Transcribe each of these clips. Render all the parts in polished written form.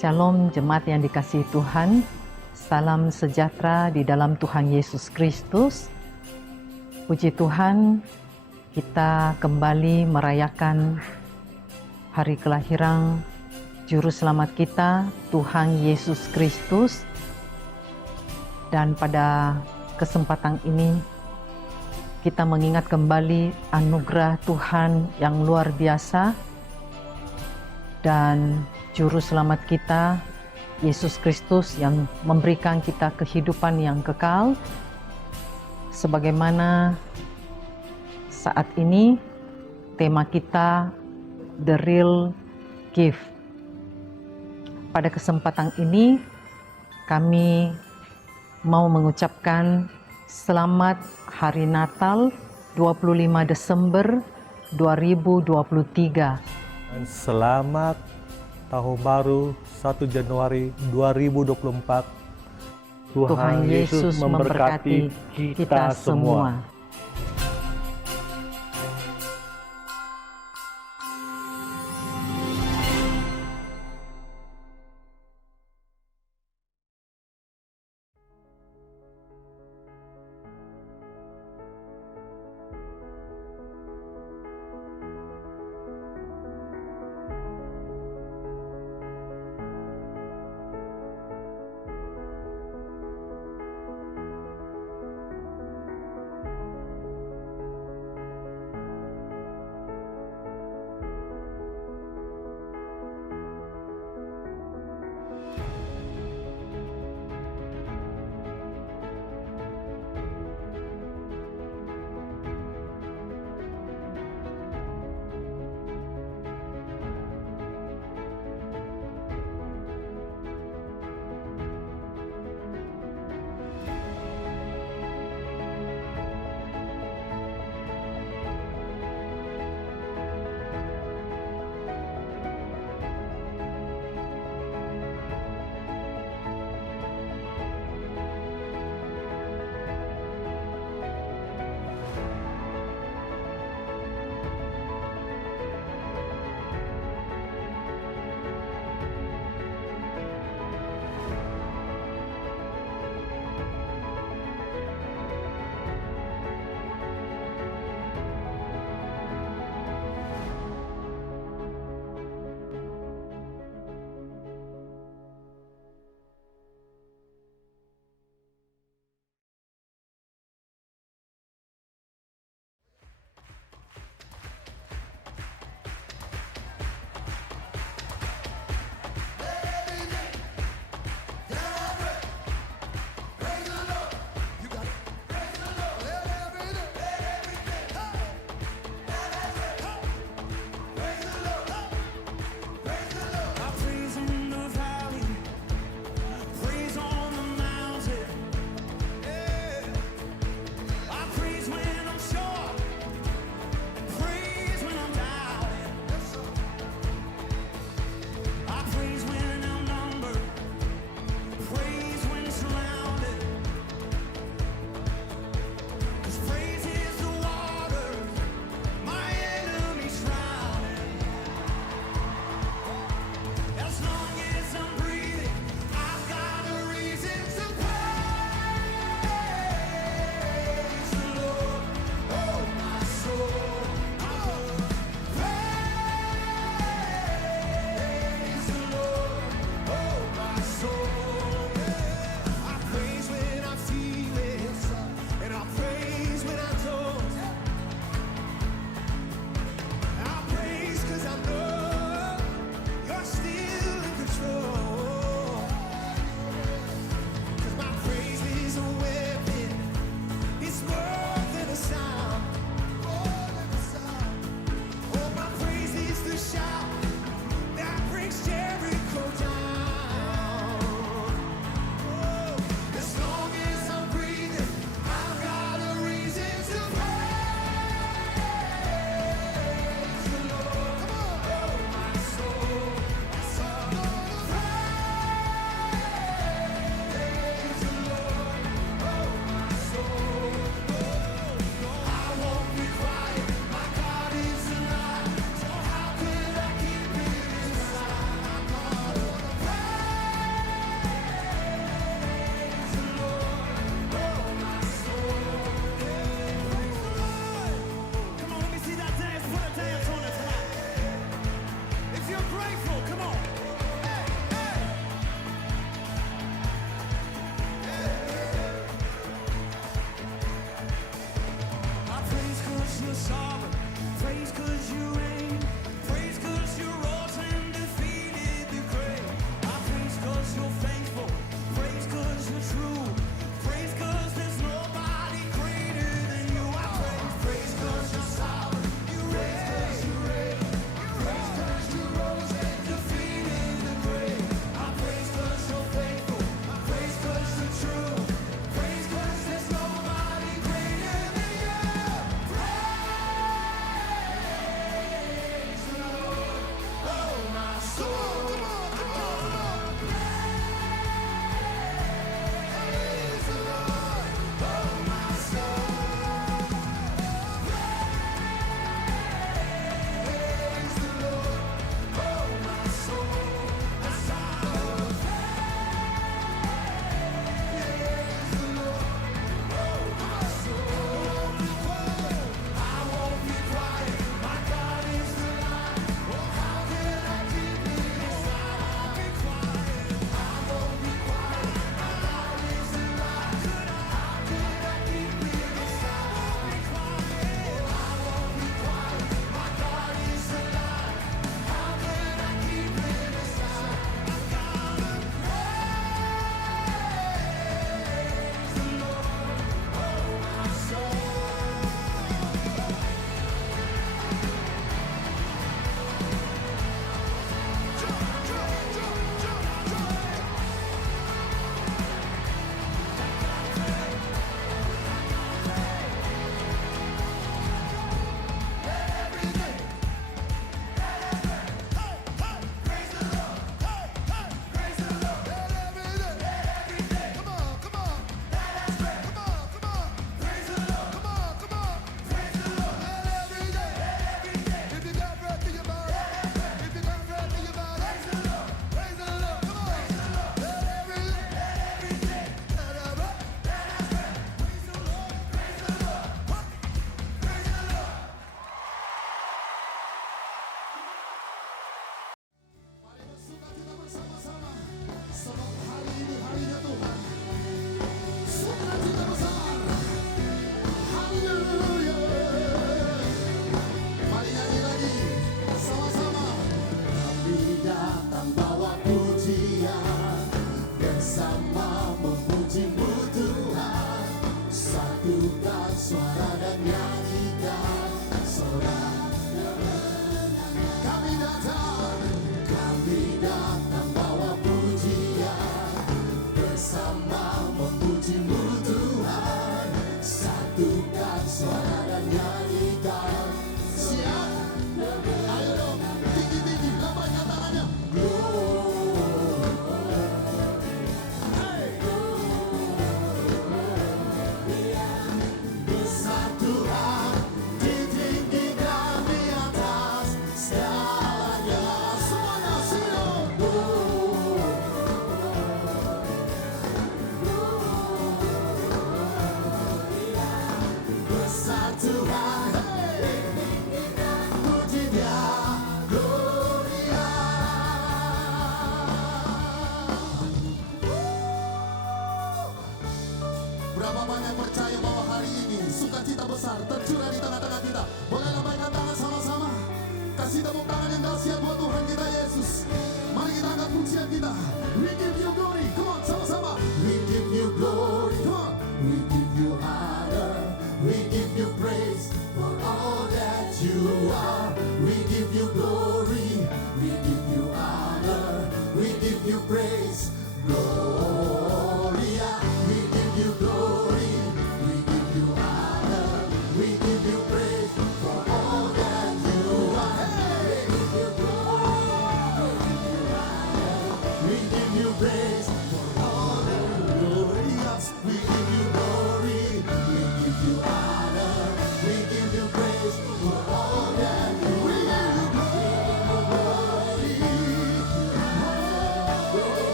Shalom jemaat yang dikasihi Tuhan, salam sejahtera di dalam Tuhan Yesus Kristus. Puji Tuhan, kita kembali merayakan hari kelahiran Juru Selamat kita, Tuhan Yesus Kristus. Dan pada kesempatan ini, kita mengingat kembali anugerah Tuhan yang luar biasa dan Juru Selamat kita, Yesus Kristus, yang memberikan kita kehidupan yang kekal. Sebagaimana saat ini tema kita The Real Gift. Pada kesempatan ini kami mau mengucapkan selamat Hari Natal 25 Desember 2023. Dan selamat Tahun Baru 1 Januari 2024. Tuhan Yesus memberkati kita semua.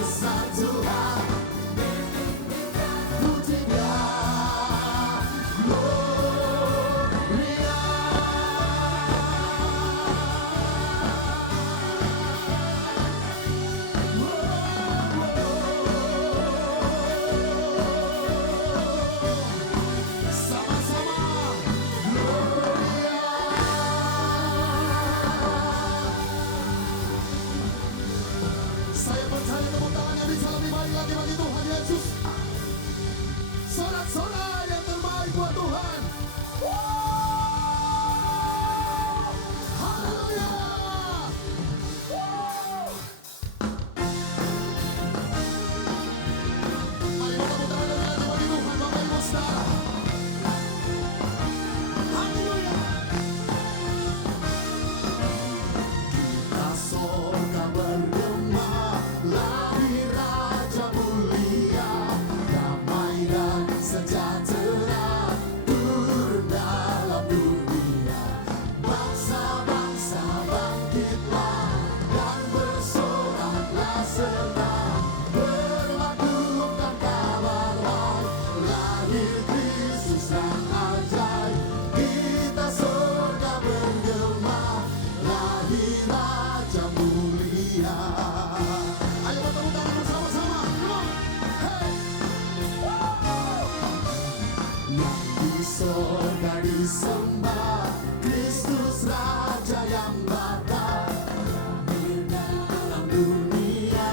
besar Tuhan, pujinya Gloria. Sama-sama Gloria. Saya percaya tepuk tangannya bisa lebih baik lagi bagi Tuhan Yesus. Sorak-sorai yang terbaik buat Tuhan. Haleluya. Mari kita tepuk tangan lagi bagi Tuhan, Bapak Ibu Saudara. Haleluya. Kita sorga bergema, lahir Raja mulia, damai dan sejahtera turun dalam dunia. Bangsa-bangsa bangkitlah dan bersoraklah serta berlakukan kabar baik, lahir Kristus yang ajaib. Kita sorga bergema, lahir Raja mulia. Ayo bertepuk tangan bersama-sama. Come on. Hey. Yang di sorga disembah, Kristus Raja yang datang. Lahir dalam dunia,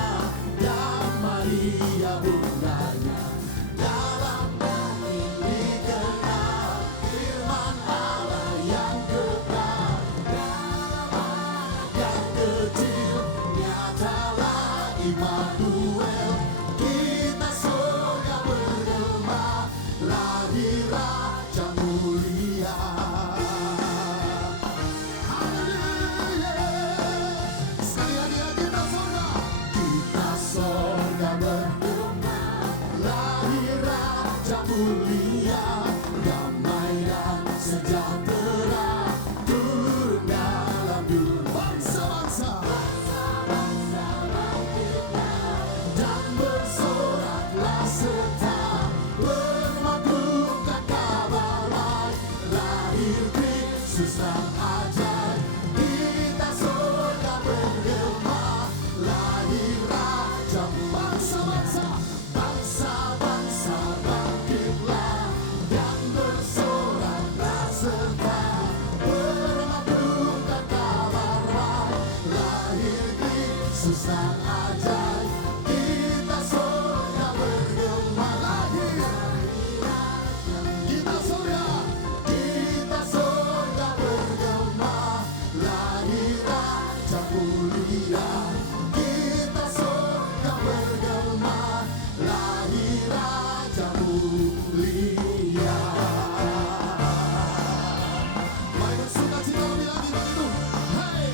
damai Maria bundanya. Dalam hati dikenal firman Allah yang kekal. Dalam anak yang kecil nyatalah Immanuel. Kita surga bergema, lahir Raja mulia. Haleluya. Sekali lagi ya, kita surga bergema, lahir Raja mulia. Damai dan sejahtera turun dalam dunia. Bangsa-bangsa dan bersoraklah serta bermaklumkan kabar baik, lahir Kristus yang ajaib. Kita surga bergema, lahir Raja. Bangsa-bangsa, bangsa-bangsa bangkitlah dan bersoraklah serta bermaklumkan kabar baik, lahir Kristus yang ajaib. Kita surga bergema, lahir kita surga bergema, lahir Raja mulia. Kita surga bergema, lahir Raja mulia. Mari bersuka cita lebih lagi bagi Tuhan. Hey!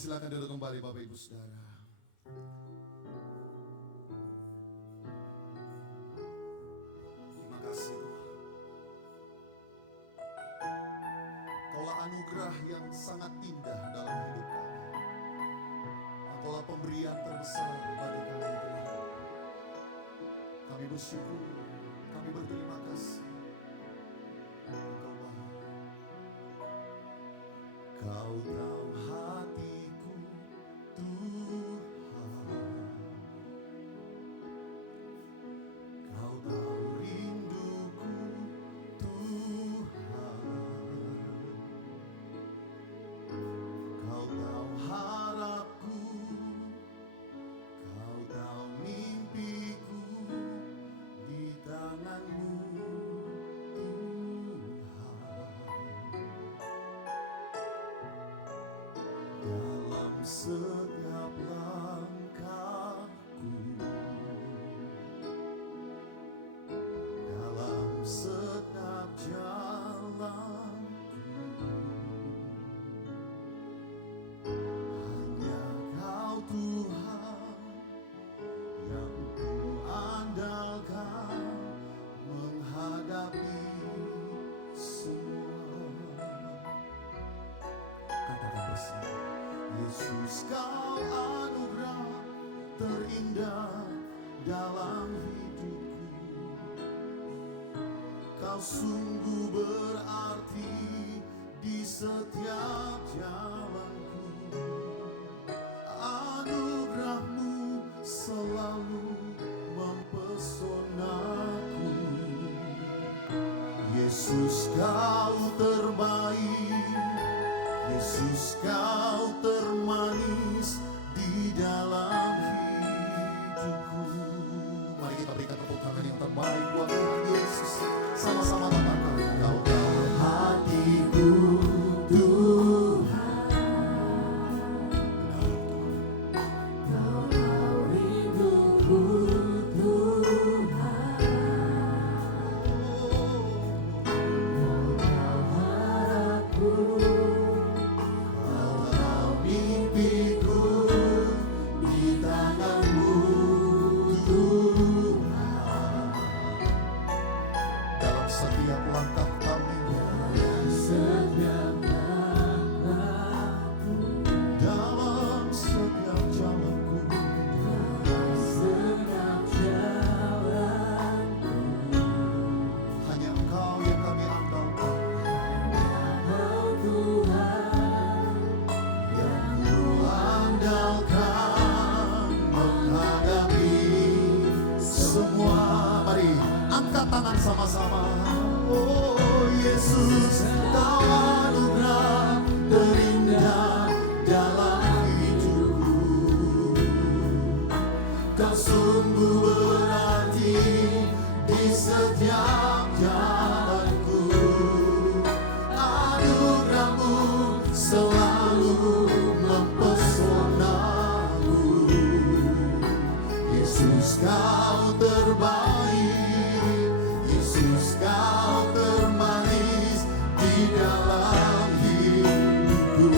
silakan duduk kembali Bapak Ibu Saudara. Terima kasih Tuhan. Kaulah anugerah yang sangat indah dalam hidup kami. Engkaulah pemberian terbesar bagi kami Tuhan. Kami bersyukur, kami berterima kasih. Engkau baik. Kau tahu hatiku Tuhan. Kau tahu rinduku Tuhan. Kau tahu harapku. Kau tahu mimpiku di tangan-Mu Tuhan. Dalam setiap langkahku, dalam setiap jalanku, hanya Kau Tuhan yang ku andalkan menghadapi semua. Katakan bersama, Yesus Kau anugerah terindah dalam hidupku. Kau sungguh berarti di setiap jalanku. Anugerah-Mu selalu mempesonaku. Yesus Kau terbaik, Yesus Kau termanis di dalam hidupku. Mari kita berikan tepuk tangan yang terbaik buat Tuhan Yesus. Sama-sama katakan, Kau tahu hatiku Tuhan. Kau tahu rinduku Tuhan. Kau tahu harapku. Kau tahu mimpiku di tangan-Mu Tuhan. Dalam setiap langkah kami, dalam setiap langkahku, dalam setiap jalanku, dalam setiap jalanku, hanya Engkau yang kami andalkan. Engkau Tuhan yang ku andalkan menghadapi semua. Mari angkat tangan sama-sama. Oh Yesus, Kau anugerah terindah dalam hidupku. Kau sungguh berarti di setiap jalanku. Anugerah-Mu selalu mempesonaku. Yesus Kau terbaik, Yesus Kau termanis di dalam hidupku.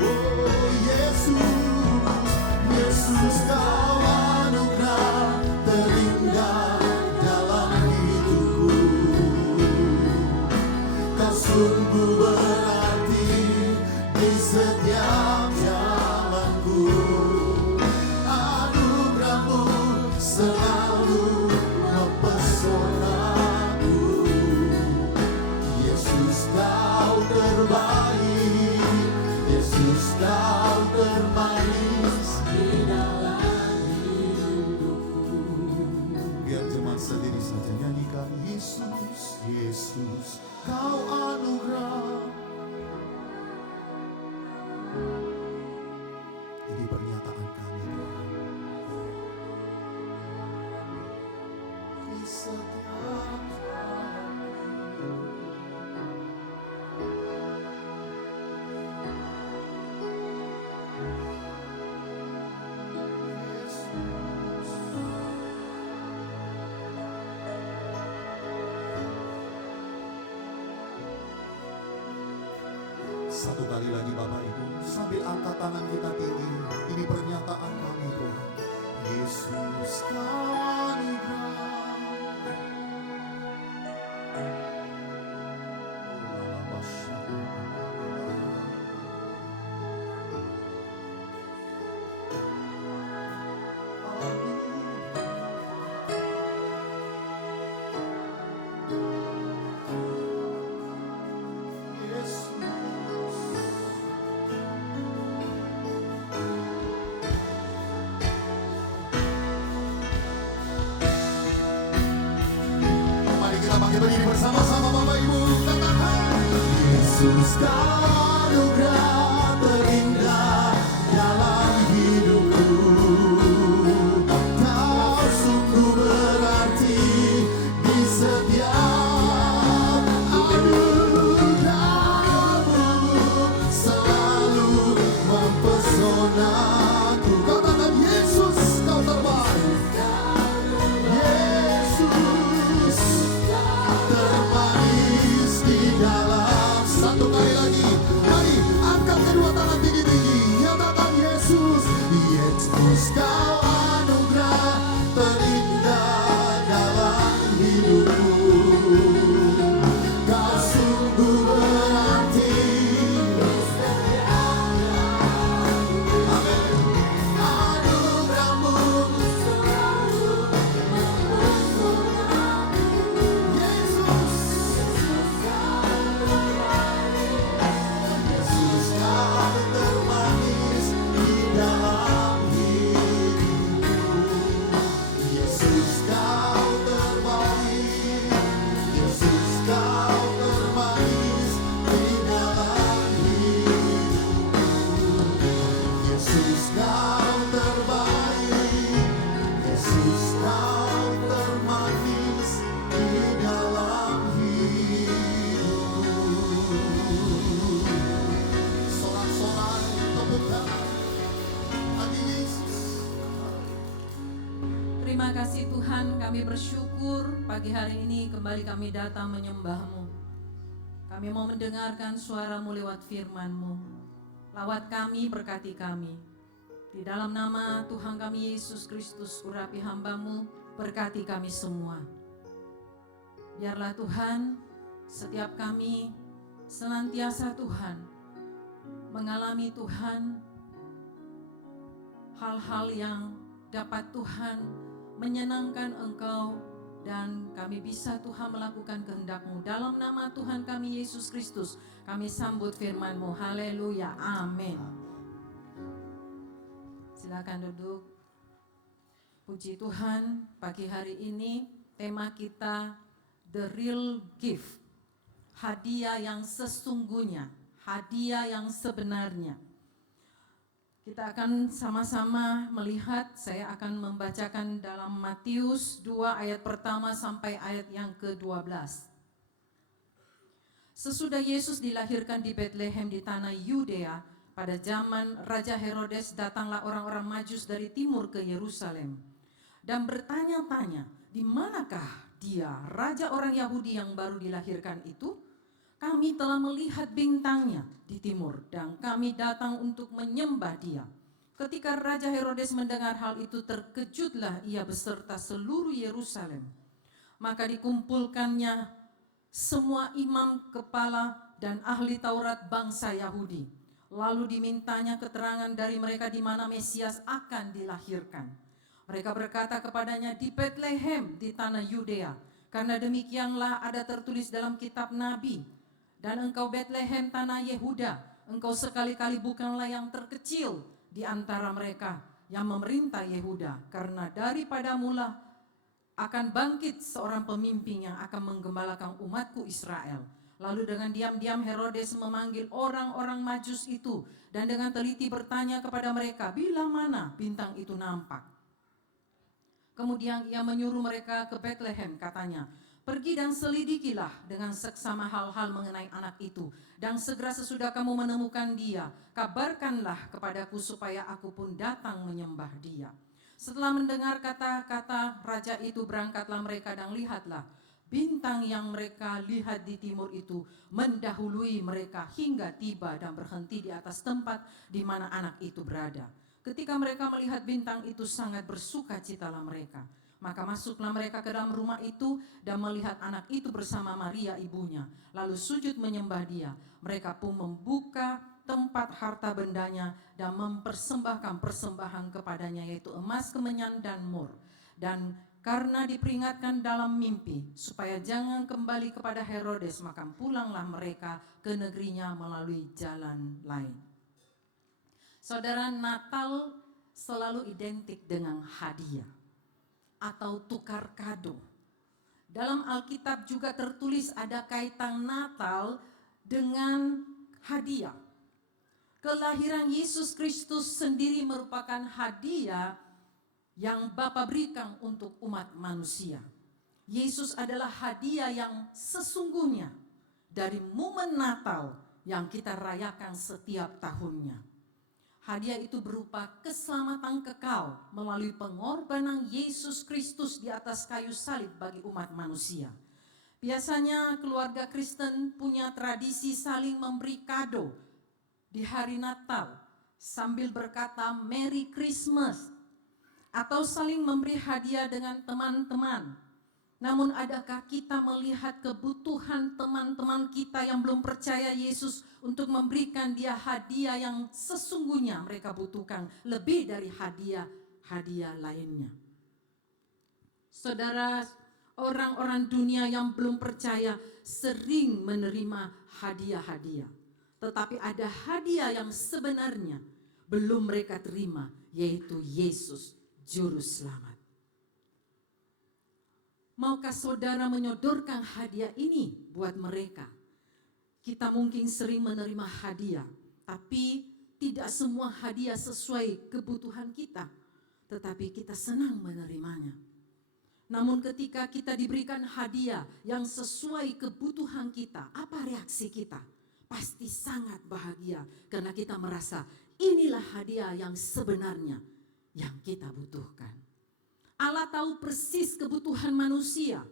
Oh Yesus, Yesus Kau anugerah terindah dalam hidupku. Kau sungguh berarti di setiap jalanku. Anugerah-Mu selalu mempesonaku. Yesus Kau terbaik, Yesus Kau termanis di dalam hidupku. Biar jemaat sendiri saja nyanyikan Yesus, Yesus Kau anugerah. Ini pernyataan kami Tuhan. Di setiap jalanku. Yesus. Satu kali lagi Bapak Ibu, sambil angkat tangan kita tinggi, ini pernyataan kami Tuhan. Yesus Kau anugerah. Mari kita pakai berdiri bersama-sama Bapak Ibu, katakan Yesus Kau anugerah terindah dalam hidupku. Kau sungguh berarti di setiap anugerahmu, selalu mempesonaku. Katakan Yesus Kau terbaik. Yesus termanis di dalam. Satu kali lagi, mari angkat kedua tangan tinggi-tinggi, nyatakan Yesus. Yesus Kau anugerah terindah dalam hidupku. Kau sungguh berarti. Amin. Anugerahmu Yesus. Yesus Kau termanis di dalam hidupku. Yesus Kau terbaik. Yesus Kau termanis di dalam hidupku. Yesus Kau terbaik. Yesus Kau termanis di dalam hidupku. Sorak-sorai tepuk tangan bagi Yesus. Terima kasih Tuhan, kami bersyukur pagi hari ini kembali kami datang menyembah-Mu. Kami mau mendengarkan suara-Mu lewat firman-Mu. Lawat kami, berkati kami. Di dalam nama Tuhan kami Yesus Kristus, urapi hamba-Mu, berkati kami semua. Biarlah Tuhan, setiap kami senantiasa Tuhan, mengalami Tuhan, hal-hal yang dapat Tuhan menyenangkan Engkau, dan kami bisa Tuhan melakukan kehendak-Mu. Dalam nama Tuhan kami Yesus Kristus, kami sambut firman-Mu. Haleluya, amin. Silakan duduk. Puji Tuhan, pagi hari ini tema kita The Real Gift. Hadiah yang sesungguhnya, hadiah yang sebenarnya. Kita akan sama-sama melihat, saya akan membacakan dalam Matius 2 ayat pertama sampai ayat yang ke-12. Sesudah Yesus dilahirkan di Betlehem di tanah Yudea, pada zaman Raja Herodes datanglah orang-orang Majus dari timur ke Yerusalem dan bertanya-tanya, di manakah dia, Raja orang Yahudi yang baru dilahirkan itu? Kami telah melihat bintangnya di timur dan kami datang untuk menyembah dia. Ketika Raja Herodes mendengar hal itu, terkejutlah ia beserta seluruh Yerusalem. Maka dikumpulkannya semua imam kepala dan ahli Taurat bangsa Yahudi. Lalu dimintanya keterangan dari mereka di mana Mesias akan dilahirkan. Mereka berkata kepadanya, di Betlehem di tanah Yudea, karena demikianlah ada tertulis dalam kitab Nabi. Dan engkau Betlehem tanah Yehuda, engkau sekali-kali bukanlah yang terkecil di antara mereka yang memerintah Yehuda, karena daripadamulah akan bangkit seorang pemimpin yang akan menggembalakan umatku Israel. Lalu dengan diam-diam Herodes memanggil orang-orang Majus itu dan dengan teliti bertanya kepada mereka, bila mana bintang itu nampak. Kemudian ia menyuruh mereka ke Betlehem, katanya, pergi dan selidikilah dengan seksama hal-hal mengenai anak itu. Dan segera sesudah kamu menemukan dia, kabarkanlah kepadaku supaya aku pun datang menyembah dia. Setelah mendengar kata-kata raja itu, berangkatlah mereka dan lihatlah, bintang yang mereka lihat di timur itu mendahului mereka hingga tiba dan berhenti di atas tempat di mana anak itu berada. Ketika mereka melihat bintang itu, sangat bersukacitalah mereka. Maka masuklah mereka ke dalam rumah itu dan melihat anak itu bersama Maria ibunya, lalu sujud menyembah dia. Mereka pun membuka tempat harta bendanya dan mempersembahkan persembahan kepadanya, yaitu emas, kemenyan, dan mur. Dan karena diperingatkan dalam mimpi supaya jangan kembali kepada Herodes, maka pulanglah mereka ke negerinya melalui jalan lain. Saudara, Natal selalu identik dengan hadiah atau tukar kado. Dalam Alkitab juga tertulis ada kaitan Natal dengan hadiah. Kelahiran Yesus Kristus sendiri merupakan hadiah yang Bapa berikan untuk umat manusia. Yesus adalah hadiah yang sesungguhnya dari momen Natal yang kita rayakan setiap tahunnya. Hadiah itu berupa keselamatan kekal melalui pengorbanan Yesus Kristus di atas kayu salib bagi umat manusia. Biasanya keluarga Kristen punya tradisi saling memberi kado di hari Natal sambil berkata Merry Christmas, atau saling memberi hadiah dengan teman-teman. Namun adakah kita melihat kebutuhan teman-teman kita yang belum percaya Yesus untuk memberikan dia hadiah yang sesungguhnya mereka butuhkan, lebih dari hadiah-hadiah lainnya? Saudara, orang-orang dunia yang belum percaya sering menerima hadiah-hadiah. Tetapi ada hadiah yang sebenarnya belum mereka terima, yaitu Yesus, Juru Selamat. Maukah saudara menyodorkan hadiah ini buat mereka? Kita mungkin sering menerima hadiah, tapi tidak semua hadiah sesuai kebutuhan kita, tetapi kita senang menerimanya. Namun ketika kita diberikan hadiah yang sesuai kebutuhan kita, apa reaksi kita? Pasti sangat bahagia karena kita merasa inilah hadiah yang sebenarnya yang kita butuhkan. Allah tahu persis kebutuhan manusia.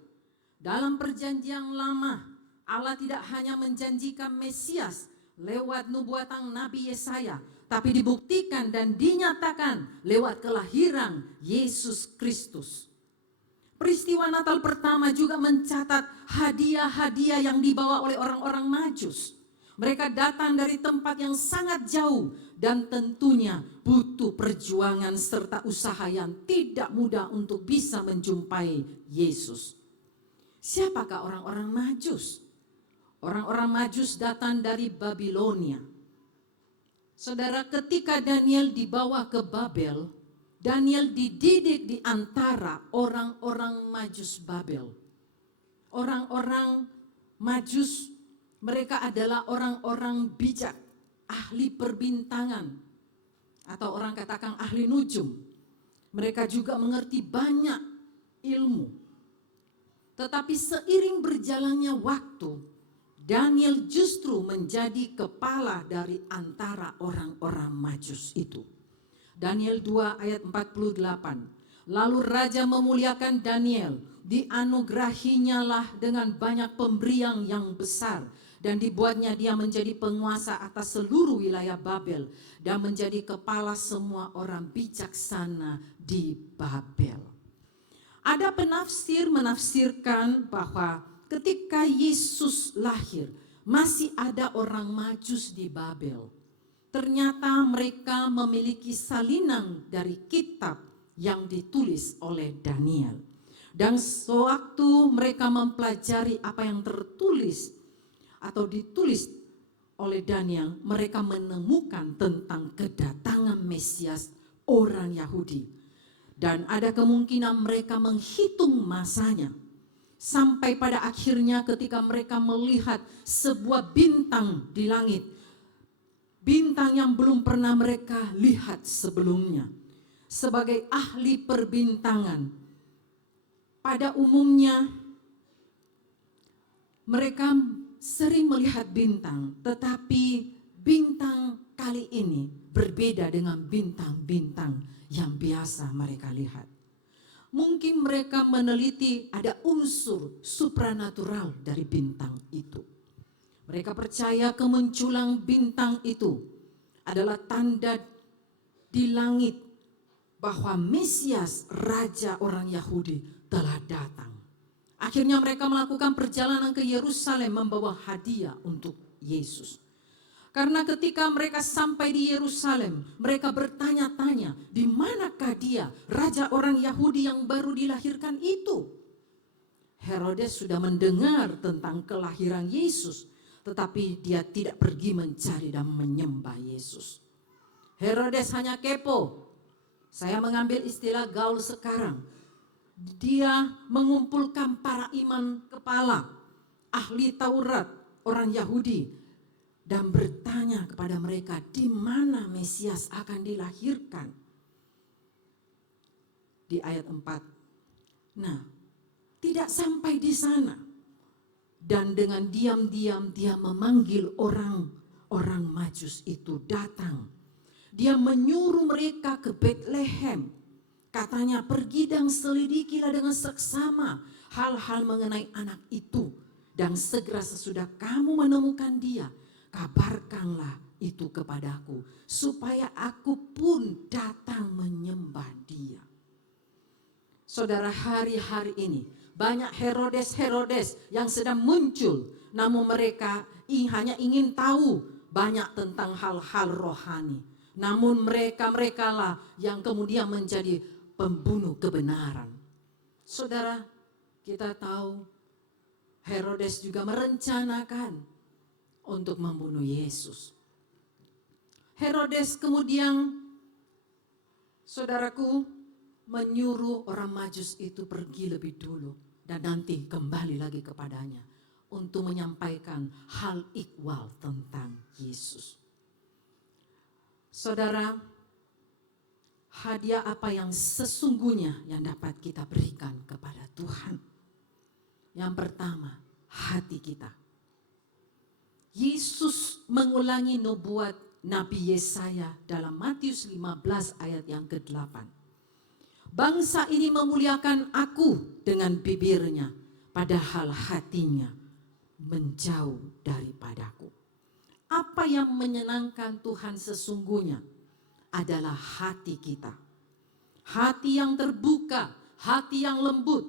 Dalam perjanjian lama, Allah tidak hanya menjanjikan Mesias lewat nubuatan Nabi Yesaya, tapi dibuktikan dan dinyatakan lewat kelahiran Yesus Kristus. Peristiwa Natal pertama juga mencatat hadiah-hadiah yang dibawa oleh orang-orang Majus. Mereka datang dari tempat yang sangat jauh dan tentunya butuh perjuangan serta usaha yang tidak mudah untuk bisa menjumpai Yesus. Siapakah orang-orang Majus? Orang-orang Majus datang dari Babilonia. Saudara, ketika Daniel dibawa ke Babel, Daniel dididik di antara orang-orang Majus Babel. Orang-orang Majus, mereka adalah orang-orang bijak, ahli perbintangan, atau orang katakan ahli nujum. Mereka juga mengerti banyak ilmu. Tetapi seiring berjalannya waktu, Daniel justru menjadi kepala dari antara orang-orang Majus itu. Daniel 2 ayat 48. Lalu raja memuliakan Daniel, dianugerahinya lah dengan banyak pemberian yang besar, dan dibuatnya dia menjadi penguasa atas seluruh wilayah Babel dan menjadi kepala semua orang bijaksana di Babel. Ada penafsir menafsirkan bahwa ketika Yesus lahir, masih ada orang Majus di Babel. Ternyata mereka memiliki salinan dari kitab yang ditulis oleh Daniel. Dan sewaktu mereka mempelajari apa yang tertulis atau ditulis oleh Daniel, mereka menemukan tentang kedatangan Mesias orang Yahudi. Dan ada kemungkinan mereka menghitung masanya. Sampai pada akhirnya ketika mereka melihat sebuah bintang di langit, bintang yang belum pernah mereka lihat sebelumnya. Sebagai ahli perbintangan, pada umumnya mereka sering melihat bintang, tetapi bintang kali ini berbeda dengan bintang-bintang yang biasa mereka lihat. Mungkin mereka meneliti ada unsur supranatural dari bintang itu. Mereka percaya kemunculan bintang itu adalah tanda di langit bahwa Mesias, Raja orang Yahudi, telah datang. Akhirnya mereka melakukan perjalanan ke Yerusalem membawa hadiah untuk Yesus. Karena ketika mereka sampai di Yerusalem, mereka bertanya-tanya, di manakah dia, Raja orang Yahudi yang baru dilahirkan itu? Herodes sudah mendengar tentang kelahiran Yesus, tetapi dia tidak pergi mencari dan menyembah Yesus. Herodes hanya kepo. Saya mengambil istilah gaul sekarang. Dia mengumpulkan para imam kepala, ahli Taurat, orang Yahudi, dan bertanya kepada mereka di mana Mesias akan dilahirkan. Di ayat 4. Nah, tidak sampai di sana. Dan dengan diam-diam dia memanggil orang Majus itu datang. Dia menyuruh mereka ke Betlehem. Katanya, pergi dan selidikilah dengan seksama hal-hal mengenai anak itu. Dan segera sesudah kamu menemukan dia, kabarkanlah itu kepadaku, supaya aku pun datang menyembah dia. Saudara, hari-hari ini banyak Herodes yang sedang muncul, namun mereka hanya ingin tahu banyak tentang hal-hal rohani. Namun mereka lah yang kemudian menjadi pembunuh kebenaran. Saudara, kita tahu Herodes juga merencanakan untuk membunuh Yesus. Herodes kemudian, saudaraku, menyuruh orang Majus itu pergi lebih dulu dan nanti kembali lagi kepadanya untuk menyampaikan hal ikhwal tentang Yesus. Saudara, hadiah apa yang sesungguhnya yang dapat kita berikan kepada Tuhan? Yang pertama, hati kita. Yesus mengulangi nubuat Nabi Yesaya dalam Matius 15 ayat yang ke-8. Bangsa ini memuliakan aku dengan bibirnya, padahal hatinya menjauh daripadaku. Apa yang menyenangkan Tuhan sesungguhnya adalah hati kita. Hati yang terbuka, hati yang lembut,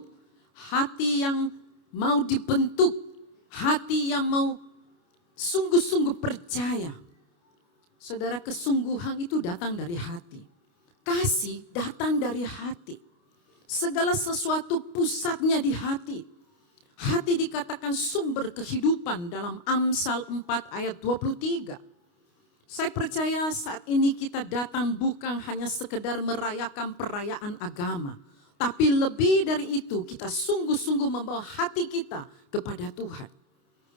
hati yang mau dibentuk, hati yang mau sungguh-sungguh percaya. Saudara, kesungguhan itu datang dari hati. Kasih datang dari hati. Segala sesuatu pusatnya di hati. Hati dikatakan sumber kehidupan dalam Amsal 4 ayat 23. Saya percaya saat ini kita datang bukan hanya sekedar merayakan perayaan agama. Tapi lebih dari itu kita sungguh-sungguh membawa hati kita kepada Tuhan.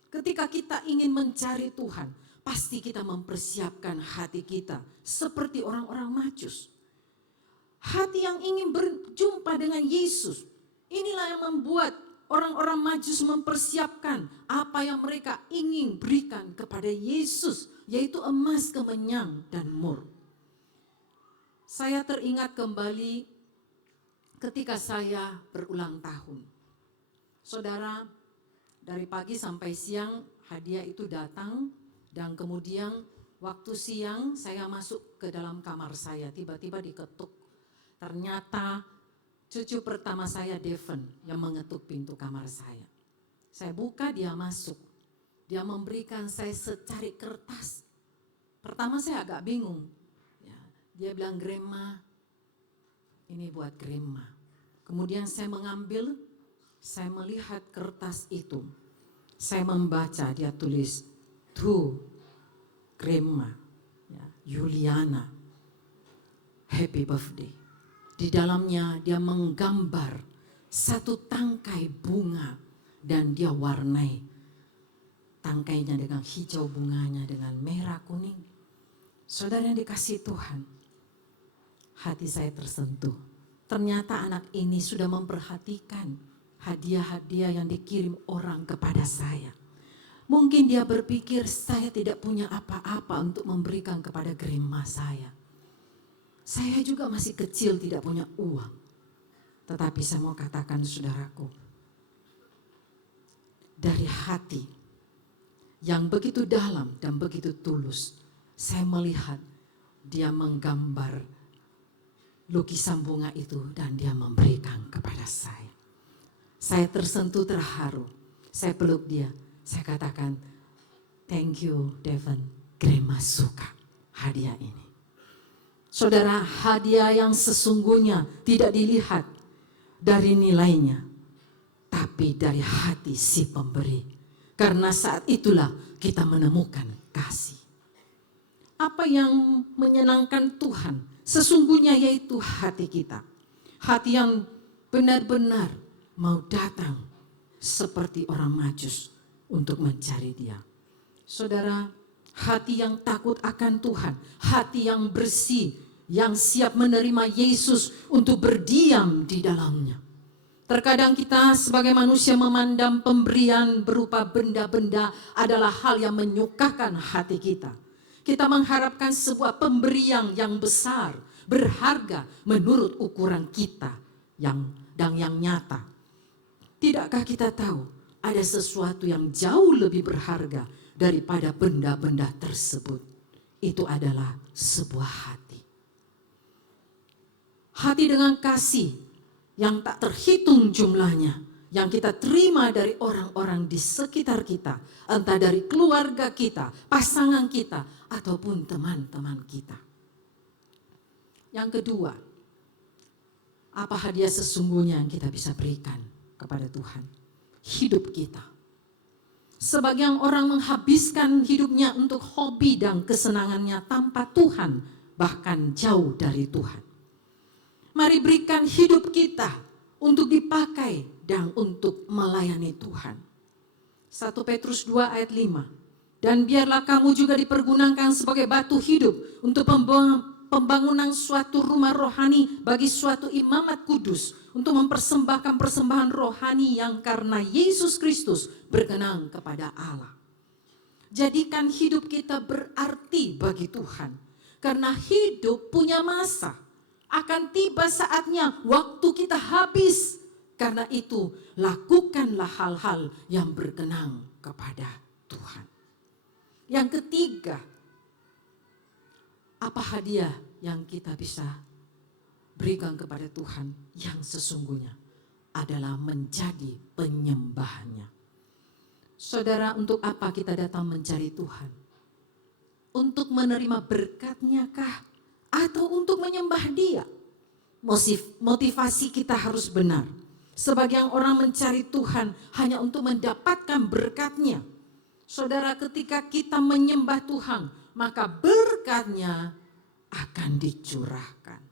Ketika kita ingin mencari Tuhan, pasti kita mempersiapkan hati kita seperti orang-orang Majus. Hati yang ingin berjumpa dengan Yesus. Inilah yang membuat orang-orang Majus mempersiapkan apa yang mereka ingin berikan kepada Yesus, yaitu emas, kemenyan, dan mur. Saya teringat kembali ketika saya berulang tahun. Saudara, dari pagi sampai siang hadiah itu datang, dan kemudian waktu siang saya masuk ke dalam kamar saya, tiba-tiba diketuk. Ternyata cucu pertama saya, Devon, yang mengetuk pintu kamar saya. Saya buka, dia masuk. Dia memberikan saya secari kertas. Pertama saya agak bingung. Ya, dia bilang, "Grandma, ini buat Grandma." Kemudian saya mengambil, saya melihat kertas itu. Saya membaca, dia tulis, "To Grandma, ya, Juliana, happy birthday." Di dalamnya dia menggambar satu tangkai bunga dan dia warnai tangkainya dengan hijau, bunganya dengan merah kuning. Saudara yang dikasihi Tuhan, hati saya tersentuh. Ternyata anak ini sudah memperhatikan hadiah-hadiah yang dikirim orang kepada saya. Mungkin dia berpikir saya tidak punya apa-apa untuk memberikan kepada grandma saya. Saya juga masih kecil, tidak punya uang. Tetapi saya mau katakan saudaraku, dari hati yang begitu dalam dan begitu tulus, saya melihat dia menggambar lukisan bunga itu dan dia memberikan kepada saya. Saya tersentuh, terharu. Saya peluk dia. Saya katakan, thank you Devon, Grema suka hadiah ini. Saudara, hadiah yang sesungguhnya tidak dilihat dari nilainya, tapi dari hati si pemberi. Karena saat itulah kita menemukan kasih. Apa yang menyenangkan Tuhan sesungguhnya yaitu hati kita. Hati yang benar-benar mau datang seperti orang Majus untuk mencari dia. Saudara, hati yang takut akan Tuhan, hati yang bersih, yang siap menerima Yesus untuk berdiam di dalamnya. Terkadang kita sebagai manusia memandang pemberian berupa benda-benda adalah hal yang menyukakan hati kita. Kita mengharapkan sebuah pemberian yang besar, berharga menurut ukuran kita yang nyata. Tidakkah kita tahu ada sesuatu yang jauh lebih berharga daripada benda-benda tersebut? Itu adalah sebuah hati. Hati dengan kasih yang tak terhitung jumlahnya, yang kita terima dari orang-orang di sekitar kita, entah dari keluarga kita, pasangan kita, ataupun teman-teman kita. Yang kedua, apa hadiah sesungguhnya yang kita bisa berikan kepada Tuhan? Hidup kita. Sebagian orang menghabiskan hidupnya untuk hobi dan kesenangannya tanpa Tuhan, bahkan jauh dari Tuhan. Mari berikan hidup kita untuk dipakai dan untuk melayani Tuhan. 1 Petrus 2 ayat 5. Dan biarlah kamu juga dipergunakan sebagai batu hidup untuk pembangunan suatu rumah rohani bagi suatu imamat kudus, untuk mempersembahkan persembahan rohani yang karena Yesus Kristus berkenan kepada Allah. Jadikan hidup kita berarti bagi Tuhan, karena hidup punya masa. Akan tiba saatnya waktu kita habis. Karena itu lakukanlah hal-hal yang berkenan kepada Tuhan. Yang ketiga, apa hadiah yang kita bisa berikan kepada Tuhan yang sesungguhnya adalah menjadi penyembahnya. Saudara, untuk apa kita datang mencari Tuhan? Untuk menerima berkat-Nya kah? Atau untuk menyembah Dia? Motivasi kita harus benar. Sebagian orang mencari Tuhan hanya untuk mendapatkan berkat-Nya. Saudara, ketika kita menyembah Tuhan, maka berkat-Nya akan dicurahkan.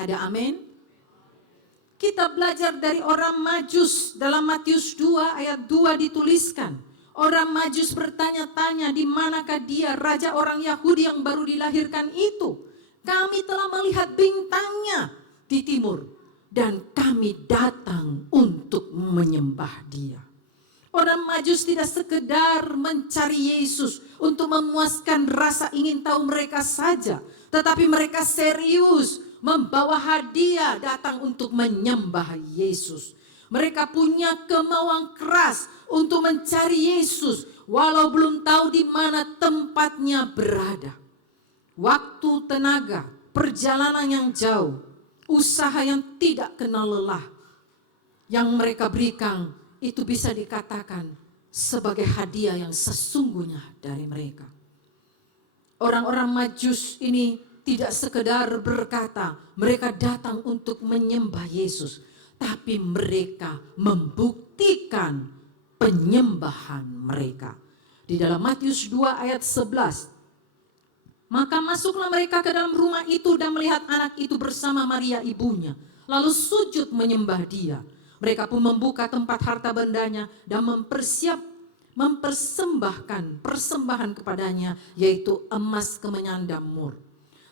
Ada amin? Kita belajar dari orang Majus. Dalam Matius 2 ayat 2 dituliskan, orang Majus bertanya-tanya, di manakah dia, raja orang Yahudi yang baru dilahirkan itu? Kami telah melihat bintangnya di timur dan kami datang untuk menyembah Dia. Orang Majus tidak sekedar mencari Yesus untuk memuaskan rasa ingin tahu mereka saja, tetapi mereka serius membawa hadiah datang untuk menyembah Yesus. Mereka punya kemauan keras untuk mencari Yesus walau belum tahu di mana tempatnya berada. Waktu, tenaga, perjalanan yang jauh, usaha yang tidak kenal lelah yang mereka berikan, itu bisa dikatakan sebagai hadiah yang sesungguhnya dari mereka. Orang-orang Majus ini tidak sekedar berkata mereka datang untuk menyembah Yesus, tapi mereka membuktikan penyembahan mereka. Di dalam Matius 2 ayat 11, maka masuklah mereka ke dalam rumah itu dan melihat anak itu bersama Maria ibunya, lalu sujud menyembah Dia. Mereka pun membuka tempat harta bendanya dan mempersembahkan persembahan kepadanya, yaitu emas, kemenyan, dan mur.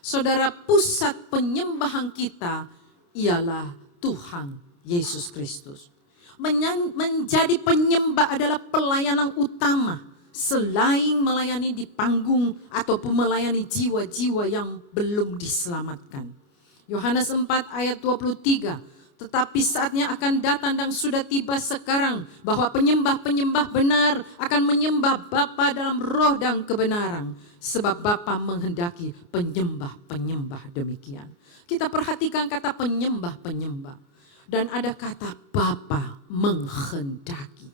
Saudara, pusat penyembahan kita ialah Tuhan Yesus Kristus. Menjadi penyembah adalah pelayanan utama, selain melayani di panggung ataupun melayani jiwa-jiwa yang belum diselamatkan. Yohanes 4 ayat 23, Tetapi saatnya akan datang dan sudah tiba sekarang bahwa penyembah-penyembah benar akan menyembah Bapa dalam roh dan kebenaran. Sebab Bapa menghendaki penyembah-penyembah demikian. Kita perhatikan kata penyembah-penyembah. Dan ada kata Bapa menghendaki.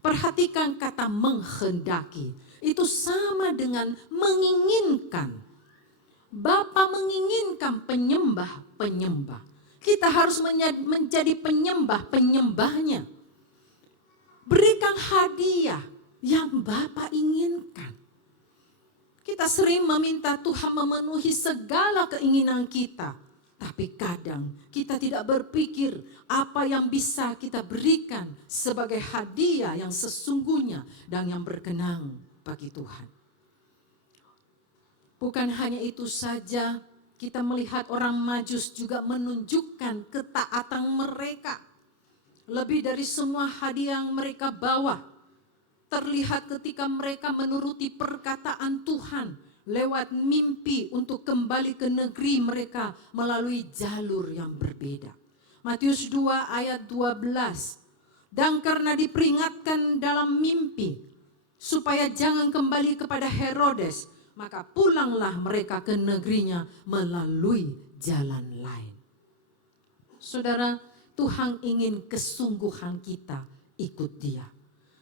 Perhatikan kata menghendaki. Itu sama dengan menginginkan. Bapa menginginkan penyembah-penyembah. Kita harus menjadi penyembah-penyembahnya. Berikan hadiah yang Bapa inginkan. Kita sering meminta Tuhan memenuhi segala keinginan kita. Tapi kadang kita tidak berpikir apa yang bisa kita berikan sebagai hadiah yang sesungguhnya dan yang berkenan bagi Tuhan. Bukan hanya itu saja, kita melihat orang Majus juga menunjukkan ketaatan mereka. Lebih dari semua hadiah yang mereka bawa, terlihat ketika mereka menuruti perkataan Tuhan lewat mimpi untuk kembali ke negeri mereka melalui jalur yang berbeda. Matius 2 ayat 12. Dan karena diperingatkan dalam mimpi supaya jangan kembali kepada Herodes, maka pulanglah mereka ke negerinya melalui jalan lain. Saudara, Tuhan ingin kesungguhan kita ikut Dia.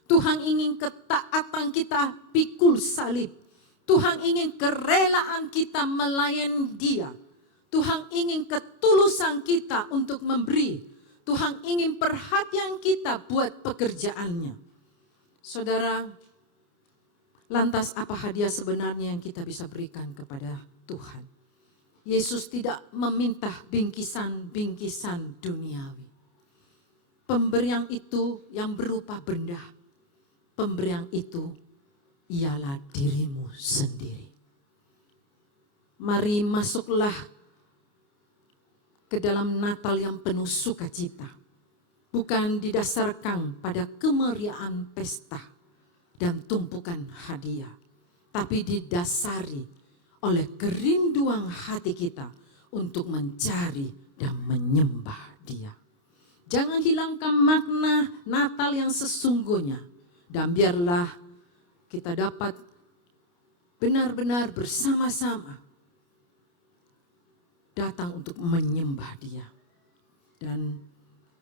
Tuhan ingin ketaatan kita pikul salib. Tuhan ingin kerelaan kita melayani Dia. Tuhan ingin ketulusan kita untuk memberi. Tuhan ingin perhatian kita buat pekerjaannya. Saudara, lantas apa hadiah sebenarnya yang kita bisa berikan kepada Tuhan? Yesus tidak meminta bingkisan-bingkisan duniawi. Pemberian itu yang berupa benda. Pemberian itu ialah dirimu sendiri. Mari masuklah ke dalam Natal yang penuh sukacita. Bukan didasarkan pada kemeriahan pesta dan tumpukan hadiah, tapi didasari oleh kerinduan hati kita untuk mencari dan menyembah Dia. Jangan hilangkan makna Natal yang sesungguhnya, dan biarlah kita dapat benar-benar bersama-sama datang untuk menyembah Dia. Dan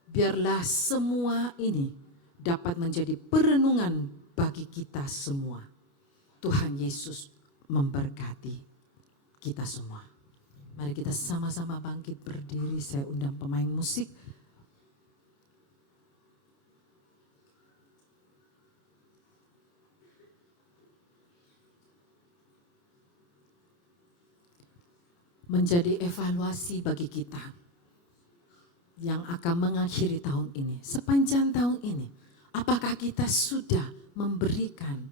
biarlah semua ini dapat menjadi perenungan bagi kita semua. Tuhan Yesus memberkati kita semua. Mari kita sama-sama bangkit berdiri. Saya undang pemain musik. Menjadi evaluasi bagi kita yang akan mengakhiri tahun ini. Sepanjang tahun ini, apakah kita sudah memberikan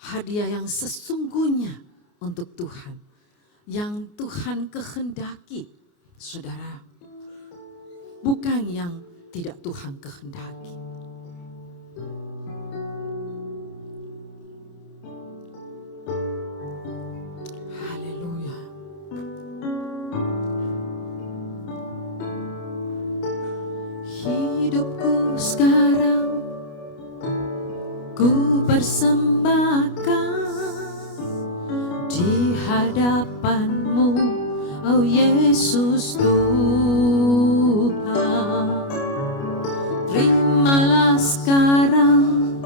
hadiah yang sesungguhnya untuk Tuhan, yang Tuhan kehendaki, saudara, bukan yang tidak Tuhan kehendaki. Haleluya. Hidupku sekarang ku persembahkan di hadapan-Mu, oh Yesus Tuhan. Terimalah sekarang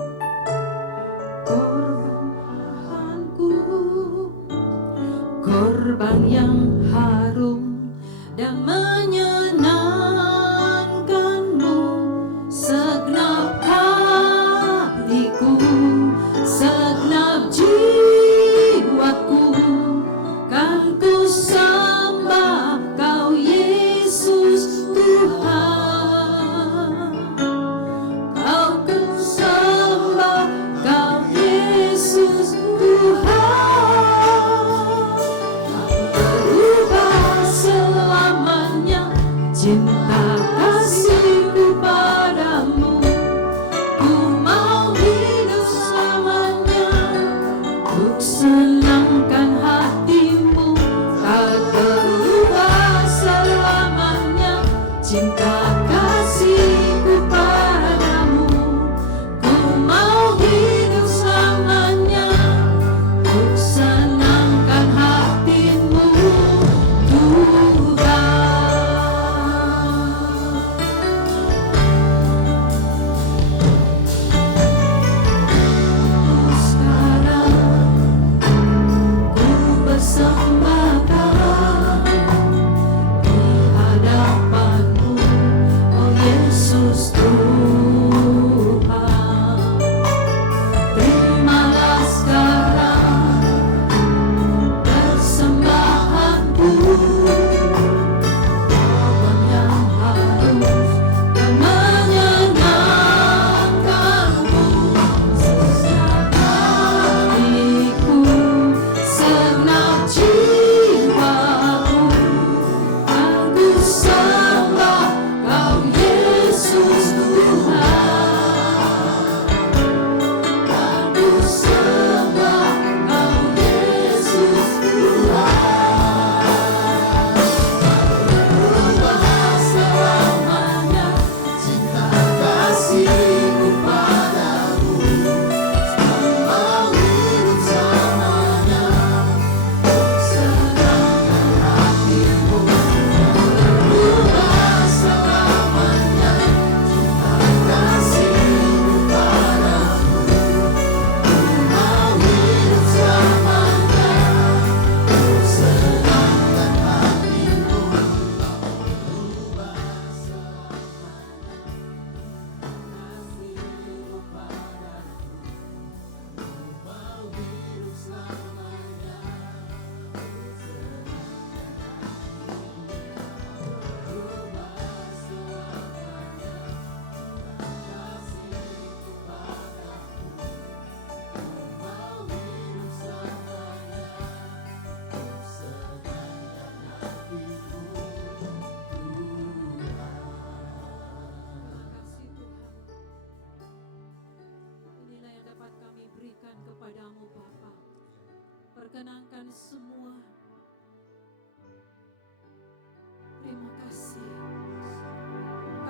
korbanku, korban yang harum dan menyenangkan-Mu. Segenap hatiku, segenap jiwaku, kan ku sembah Kau Yesus Tuhan. Kau ku sembah Kau Yesus Tuhan. Tak berubah selamanya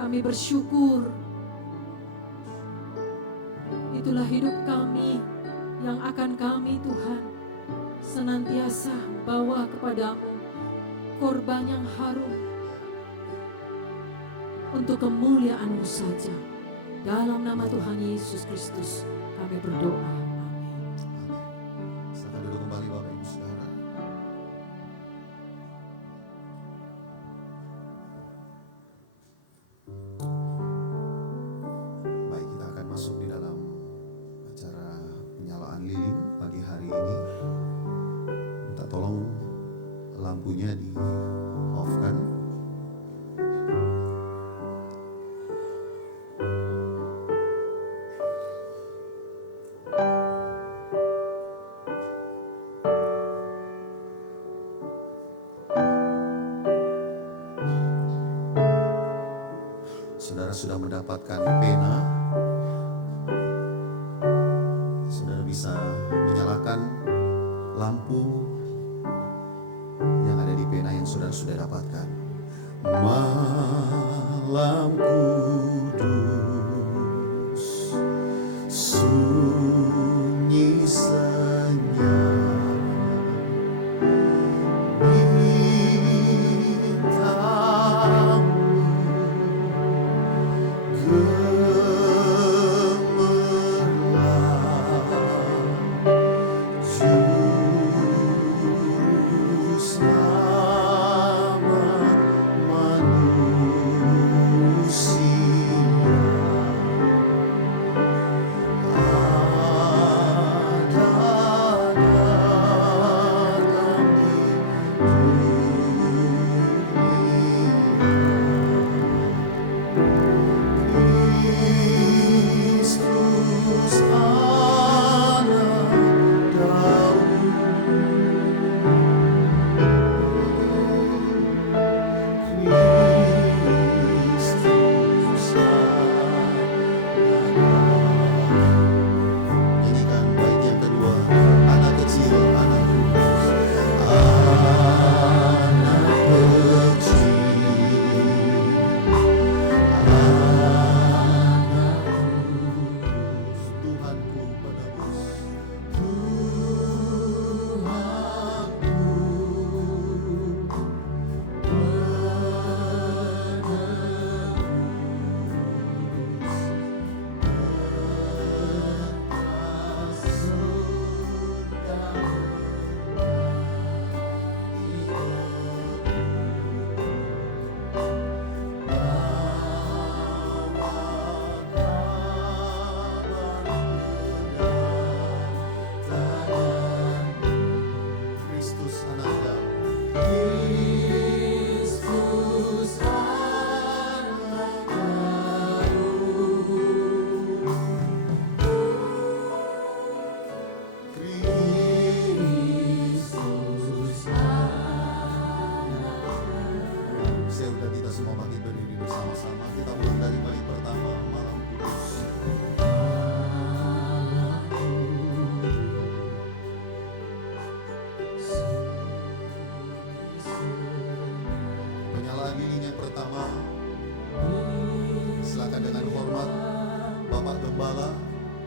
Kami bersyukur. Itulah hidup kami yang akan kami Tuhan senantiasa bawa kepadamu korban yang harum untuk kemuliaan-Mu saja. Dalam nama Tuhan Yesus Kristus kami berdoa. Amin. Silakan duduk kembali Bapak Ibu Saudara. Baik, kita akan masuk di dalam acara penyalaan lilin pagi hari ini. Minta tolong lampunya di off kan. Saudara sudah mendapatkan pena, saudara bisa menyalakan lampu yang ada di pena yang saudara sudah dapatkan. Malam kudus, sunyi senyap,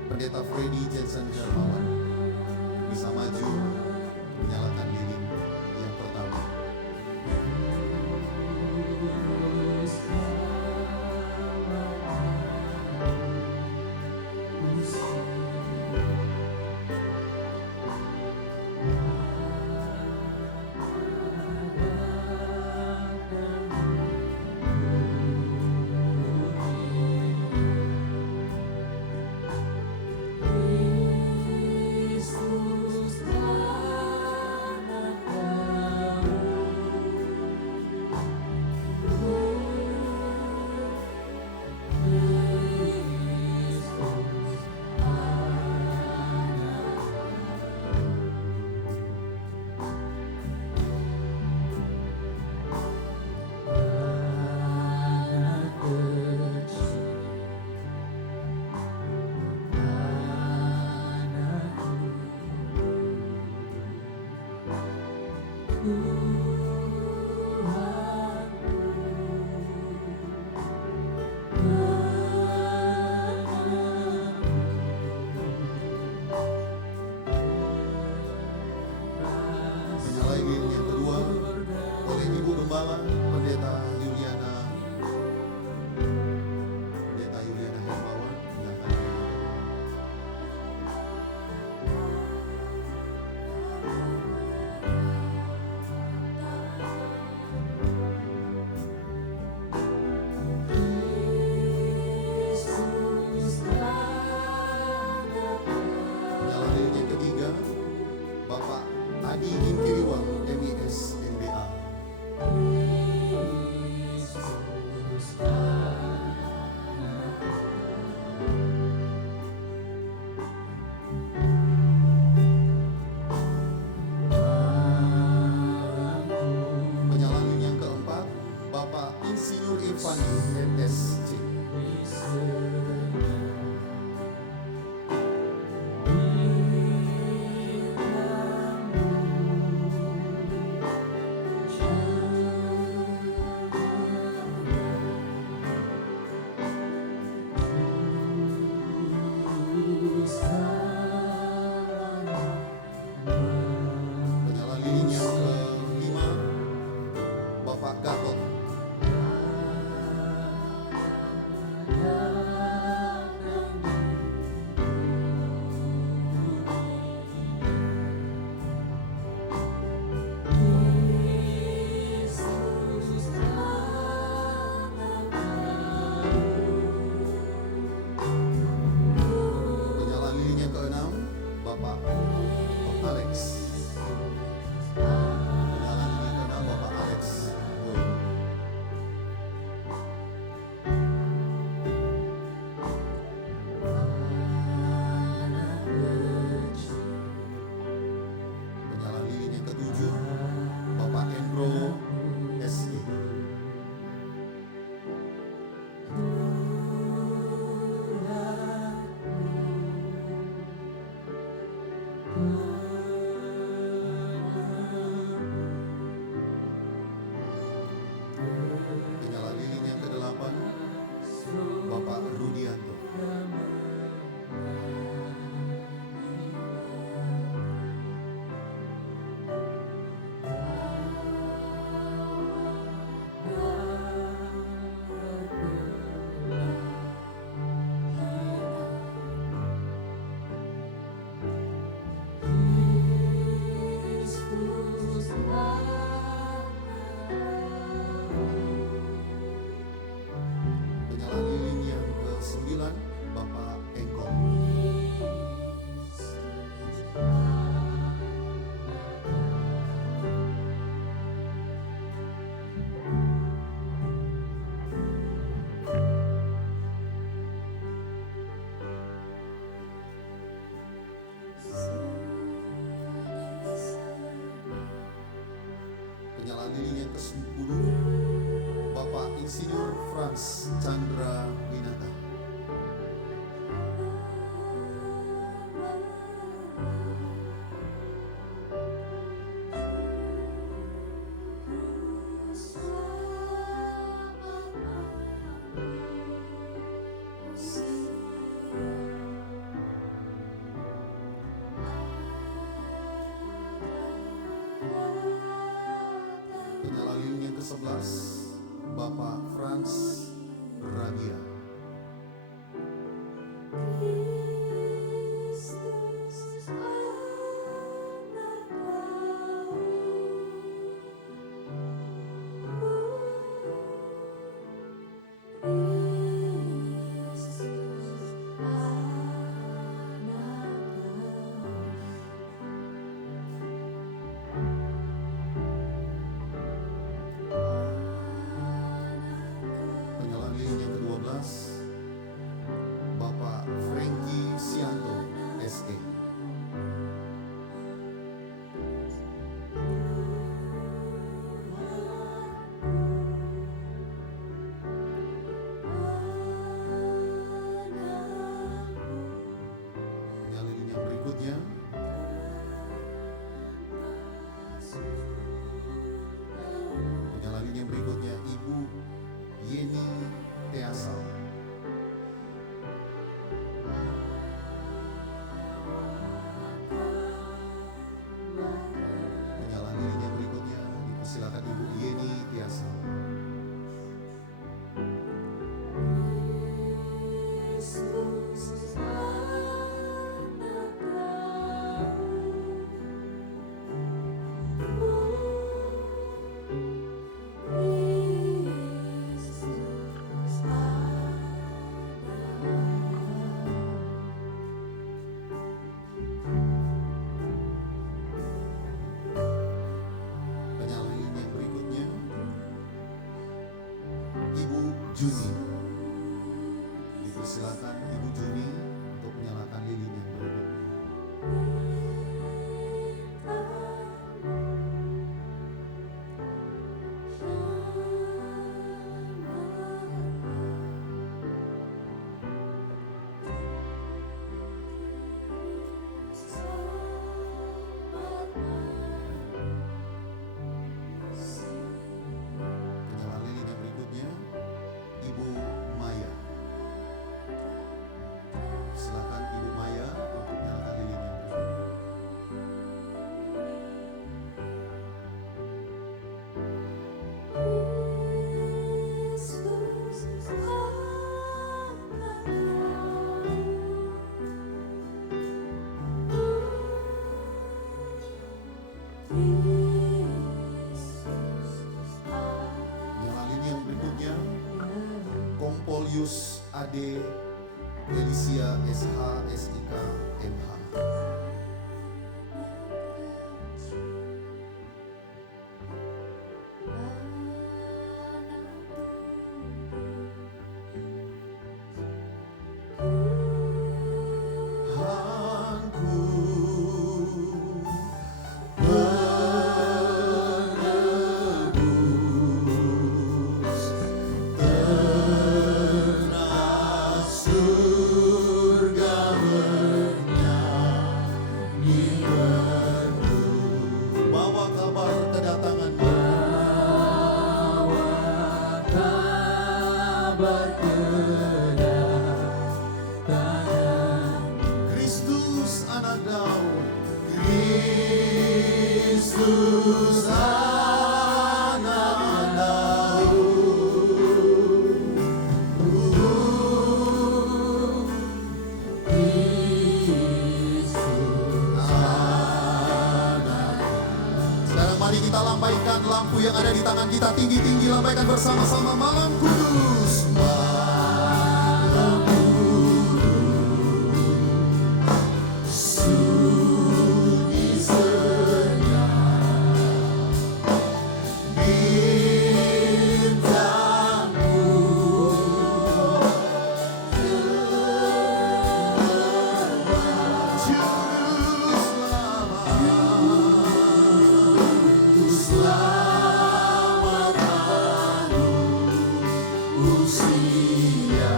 Pendeta Freddy Jensen Hermawan bisa maju menyalakan lilin yang pertama. Gembala Pendeta Yuliana Hermawan yang akan penyala lilin yang ketiga Bapak Adi Gimpiriwang MIS MBA. Penyala lilin yang keempat Bapak Insinyur Irfani MSc. Penyala lilin yang kelima Bapak Gatot. Penyala lilin yang keenam Bapak Alex. Penyala lilin yang keenam Bapak Alex Boy. Penyala lilin yang ketujuh Bapak Endro SE. Penyala lilin yang kedelapan Bapak Rudianto. Penyala lilin yang ke-9 Bapak Engkong. Penyala lilin yang ke-10 Bapak Insinyur Frans Chandra Winata. Penyala lilin yang ke-11 Bapak Frans Ragia. Penyala lilin yang ke-12 Bapak Frank Juni. Dipersilakan Ibu Juni untuk menyalakan lilin yang berikutnya. Penyalaan lilin yang berikutnya, Ibu Maya. Silakan Ibu Maya untuk menyalakan lilin yang berikutnya. Penyalaan lilin yang berikutnya, Kompolius Ade Felicia SH SIK MH. Aku menebus tanah surga bernyanyi merdu, bawa kabar kedatanganmu, Kristus anak Daud, Kristus anak Daud. Sekarang mari kita lambaikan lampu yang ada di tangan kita tinggi-tinggi, lambaikan bersama-sama. Malam kudus, malam kudus, sunyi senyap, bintang usia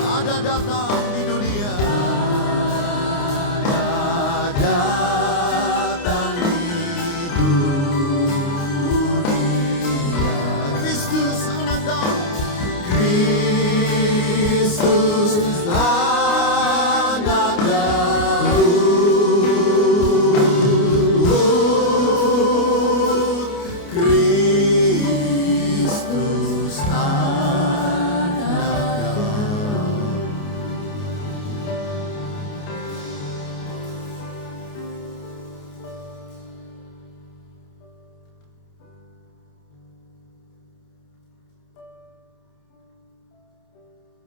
ada datang di dunia, ada datang di dunia. Kristus anak Daud, Kristus anak Daud, Kristus anak Daud.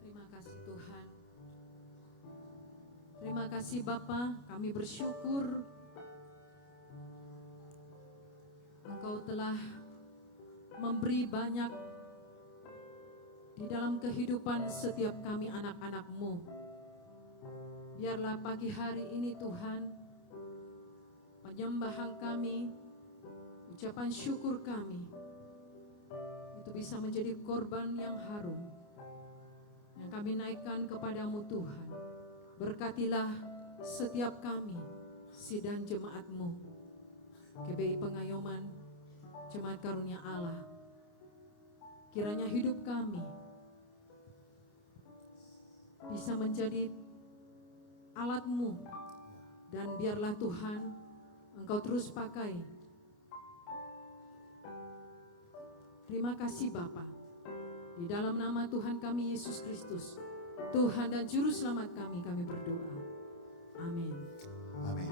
Terima kasih Tuhan. Terima kasih Bapa, kami bersyukur Engkau telah memberi banyak di dalam kehidupan setiap kami anak-anak-Mu. Biarlah pagi hari ini Tuhan, penyembahan kami, ucapan syukur kami, itu bisa menjadi korban yang harum yang kami naikkan kepadamu Tuhan. Berkatilah setiap kami, sidang jemaat-Mu, GBI Pengayoman, Jemaat Karunia Allah. Kiranya hidup kami bisa menjadi alat-Mu, dan biarlah Tuhan Engkau terus pakai. Terima kasih Bapa. Di dalam nama Tuhan kami Yesus Kristus, Tuhan dan Juru Selamat kami berdoa. Amin. Amin.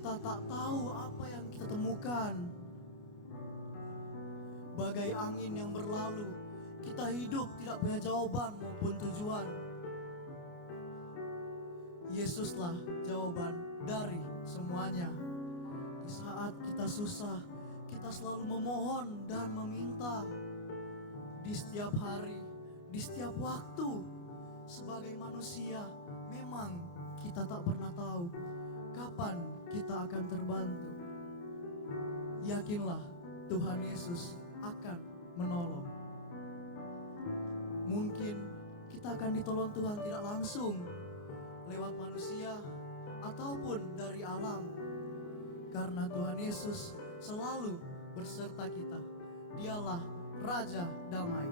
kita tak tahu apa yang kita temukan. Bagai angin yang berlalu, kita hidup tidak punya jawaban maupun tujuan. Yesuslah jawaban dari semuanya. Di saat kita susah, kita selalu memohon dan meminta. Di setiap hari, di setiap waktu, sebagai manusia, memang kita tak pernah tahu kapan kita akan terbantu. Yakinlah Tuhan Yesus akan menolong. Mungkin kita akan ditolong Tuhan tidak langsung lewat manusia ataupun dari alam, karena Tuhan Yesus selalu berserta kita. Dialah Raja Damai.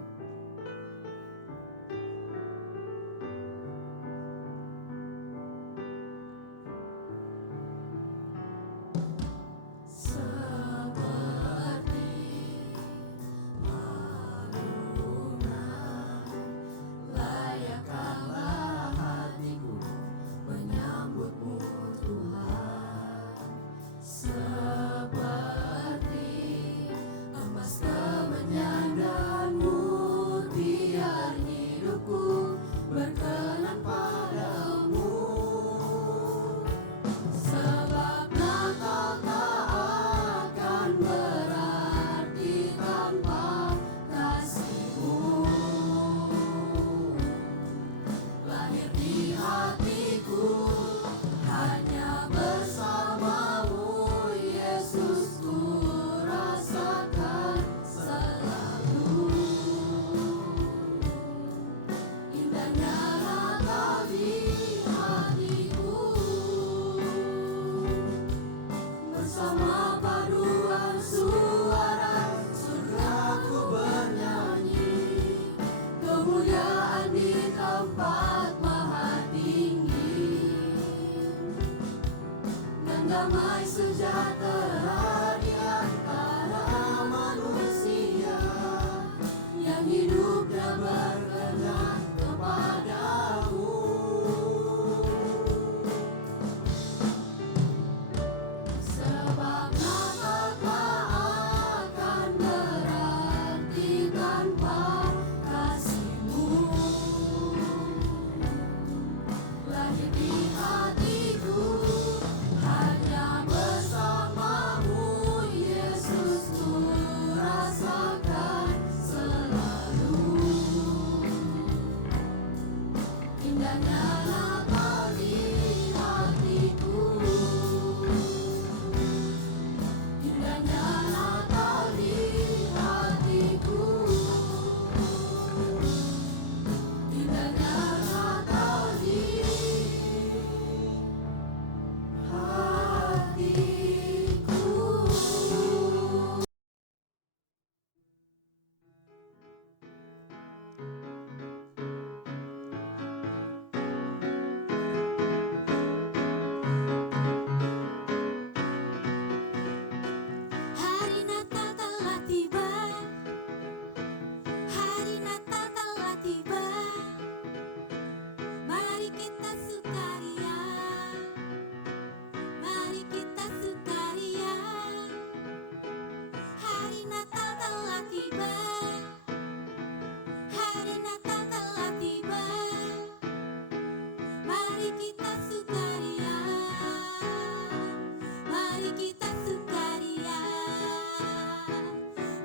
Damai sejahtera di antara manusia yang hidupnya berkenan kepadamu. Sebab Natal tak akan berarti tanpa kasih-Mu. Lahir di hatiku hanya bersamamu, Yesus, ku rasakan selalu. Indahnya Natal di hatiku, indahnya Natal di hatiku, indahnya Natal di hatiku. Hari Natal telah tiba, hari Natal telah tiba. Mari kita sukaria, mari kita sukaria. Hari Natal telah tiba, hari Natal telah tiba. Mari kita sukaria, mari kita sukaria.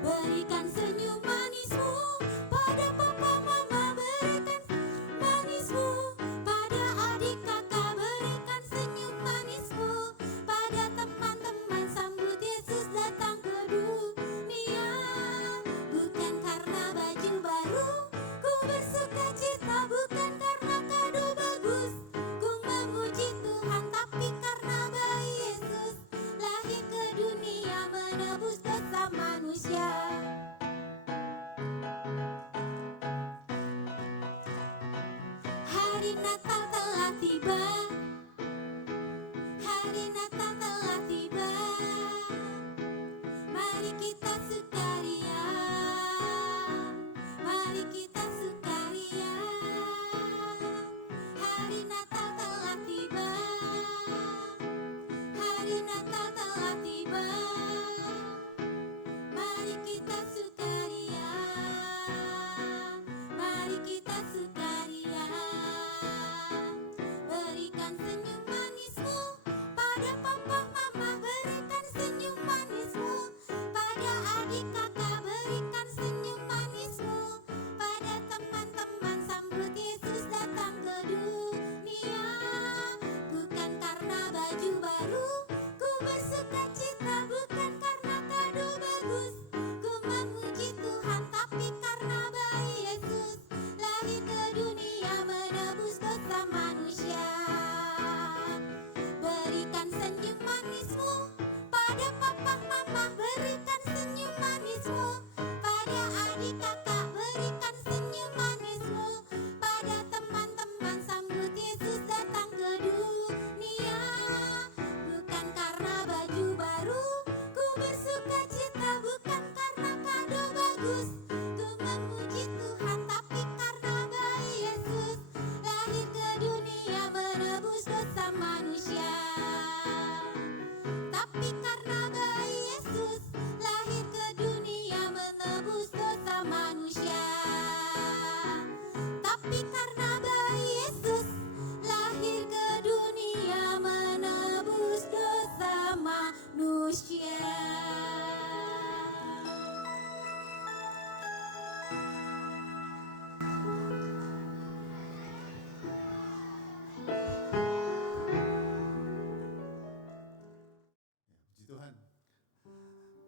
Berikan senyum manismu pada papa mama, berikan manismu pada adik kakak, berikan senyum manismu pada teman-teman. Sambut Yesus datang ke dunia, bukan karena baju baru ku bersuka cita, bukan karena kado bagus ku memuji Tuhan, tapi karena bayi Yesus lahir ke dunia menebus dosa manusia. Hari Natal telah tiba, hari Natal telah tiba. Mari kita sukaria, mari kita sukaria. Hari Natal telah tiba, hari Natal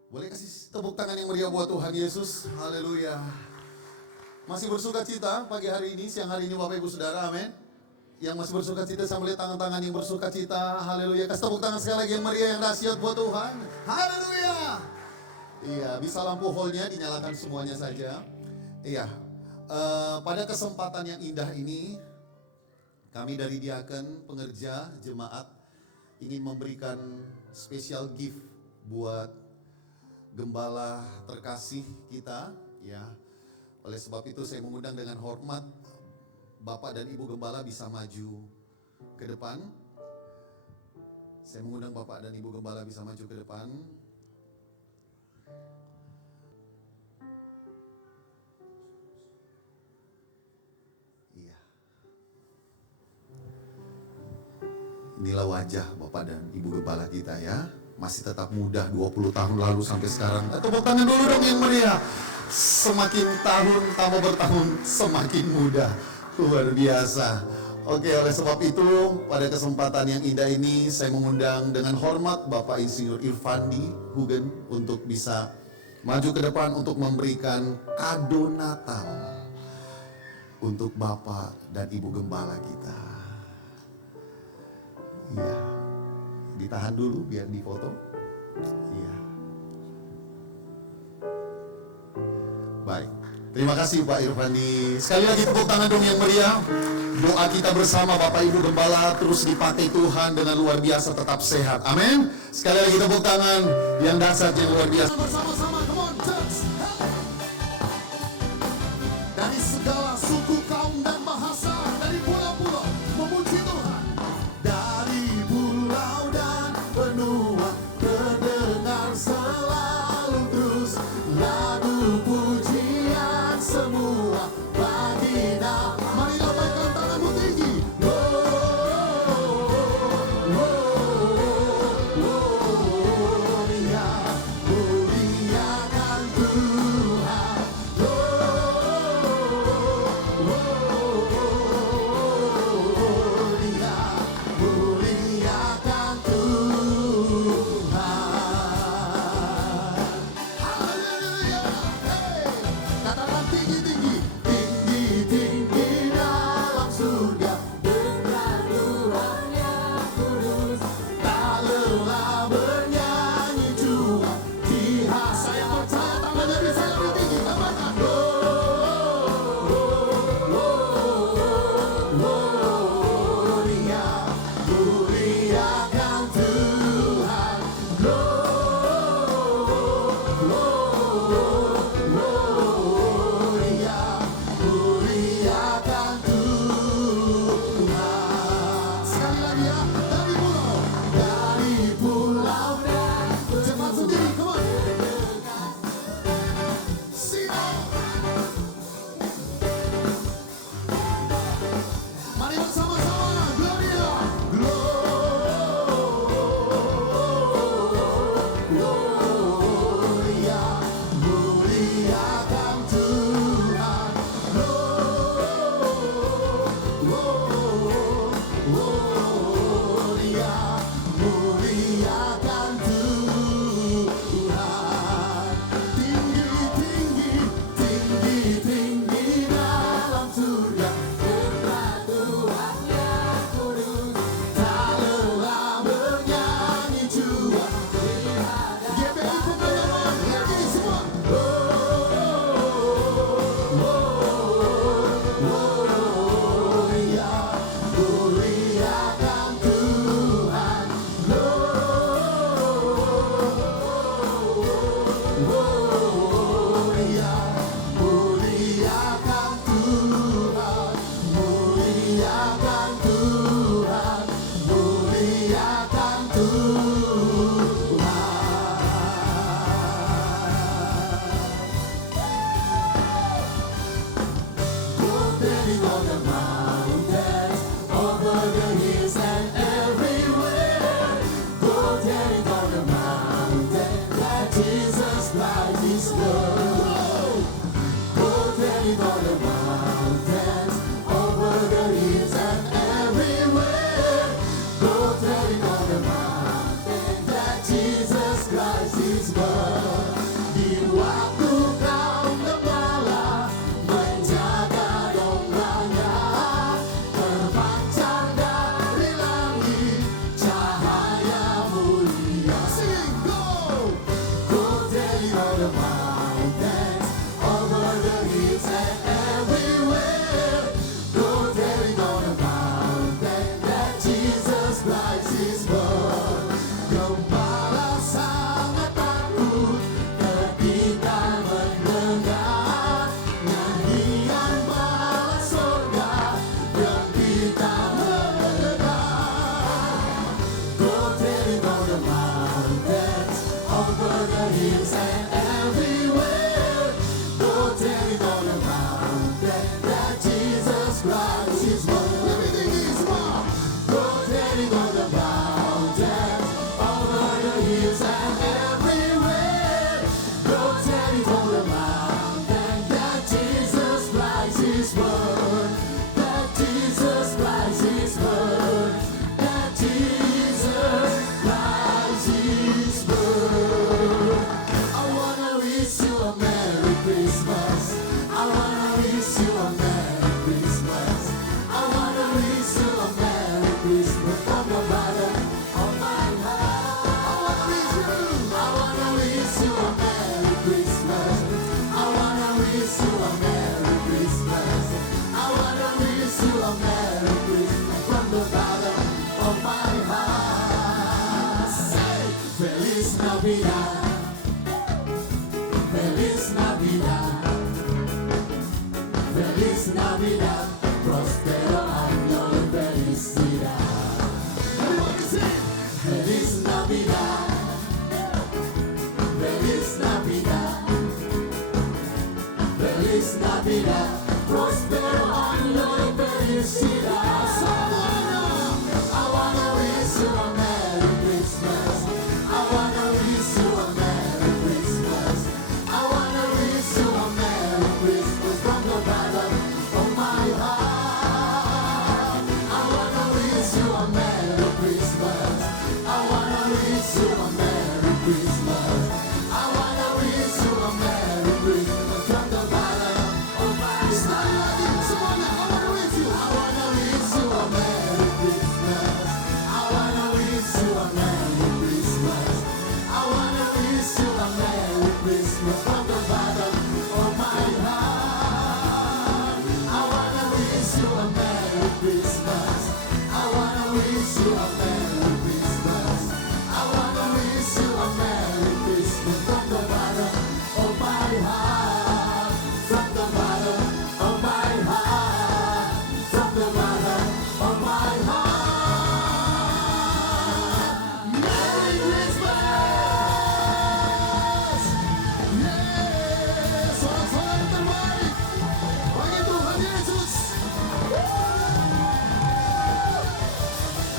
Boleh kasih tepuk tangan yang meriah buat Tuhan Yesus. Haleluya. Masih bersuka cita pagi hari ini, siang hari ini Bapak Ibu Saudara, amin. Yang masih bersuka cita, saya melihat tangan-tangan yang bersuka cita. Haleluya. Kasih tepuk tangan sekali lagi yang meriah, yang dahsyat buat Tuhan. Haleluya. Iya, bisa lampu hallnya dinyalakan semuanya saja. Iya, pada kesempatan yang indah ini, kami dari Diaken, pengerja, jemaat, ingin memberikan special gift buat gembala terkasih kita, ya. Oleh sebab itu saya mengundang dengan hormat Bapak dan Ibu Gembala bisa maju ke depan. Saya mengundang Bapak dan Ibu Gembala bisa maju ke depan. Iya. Inilah wajah Bapak dan Ibu Gembala kita ya. Masih tetap muda, 20 tahun lalu sampai sekarang. Tepuk tangan dulu dong yang meriah. Semakin tahun tambah bertahun, semakin muda. Luar biasa. Oke, oleh sebab itu pada kesempatan yang indah ini saya mengundang dengan hormat Bapak Insinyur Irfandi Hugen untuk bisa maju ke depan untuk memberikan kado Natal untuk Bapak dan Ibu Gembala kita. Iya. Ditahan dulu biar difoto. Iya. Baik. Terima kasih Pak Irfandi. Sekali lagi tepuk tangan dong yang meriah. Doa kita bersama Bapak Ibu Gembala terus dipakai Tuhan dengan luar biasa, tetap sehat. Amin. Sekali lagi tepuk tangan yang dahsyat, yang luar biasa. Bersama-sama, come on, church. Dari segala suku, kaum dan bahasa, dari pulau-pulau memuji Tuhan. Dari pulau dan benua terdengar selalu terus lagu pujian semua bagi nama. Mari lambaikan tanganmu tinggi. Gloria, muliakan Tuhan. Gloria, muliakan Tuhan. Haleluya. Hey, katakan tinggi-tinggi. Tinggi-tinggi dalam surga, dengar Tuhan yang kudus. Tak lelah bernyanyi jua, Dia saya percaya tangannya bisa lebih tinggi. Katakan Gloria, muliakan Tuhan. Gloria, muliakan Tuhan. Sekali lagi ya, dari pulau dan cepat sendiri, come on. Sino. Mari bersama-sama, Gloria, Gloria, muliakan Tuhan. Gloria, muliakan Tuhan. Tinggi-tinggi, tinggi-tinggi dalam surga, dengar Tuhan yang kudus. Tak lelah bernyanyi jua, GBI Pengalaman, nyanyi semua. Gloria, muliakan Tuhan. Gloria, muliakan Tuhan. Muliakan Tuhan. Muliakan Tuhan. Go standing on the mountains, over the hills and everywhere. Go standing on the mountain, that Jesus Christ is Lord. Go standing on the mountains, over the hills and everywhere. Go standing on the mountain, that Jesus Christ is Lord. Navidad, Feliz Navidad, Feliz Navidad, próspero año de felicidad. Everybody sing. Feliz Navidad, Feliz Navidad, Feliz Navidad, próspero año de felicidad. I wanna wish you a Merry Christmas. I wanna wish you a Merry Christmas. I wanna wish you a Merry Christmas from the bottom of my heart. I wanna wish you a Merry Christmas. I wanna wish you a Merry Christmas. I wanna wish you a Merry Christmas from the bottom of my heart. I wanna wish you a Merry Christmas. I wanna wish you a Merry Christmas. I wanna wish you a Merry Christmas from the bottom of my heart. I wanna wish you a Merry Christmas. I wanna wish you a Merry Christmas. I wanna wish you a Merry Christmas from the bottom of my heart. From the bottom of my heart. From the bottom of my heart. Merry Christmas. Yes, soal-soal yang terbaik bagi Tuhan Yesus.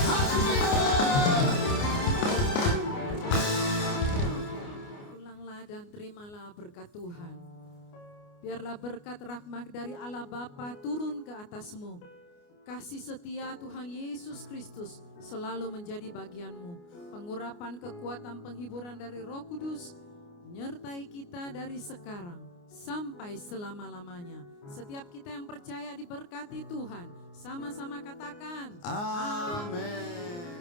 Haleluya. Pulanglah dan terimalah berkat Tuhan. Biarlah berkat rahmat dari Allah Bapa turun ke atasmu. Kasih setia Tuhan Yesus Kristus selalu menjadi bagianmu. Pengurapan kekuatan penghiburan dari Roh Kudus menyertai kita dari sekarang sampai selama-lamanya. Setiap kita yang percaya diberkati Tuhan, sama-sama katakan Amin.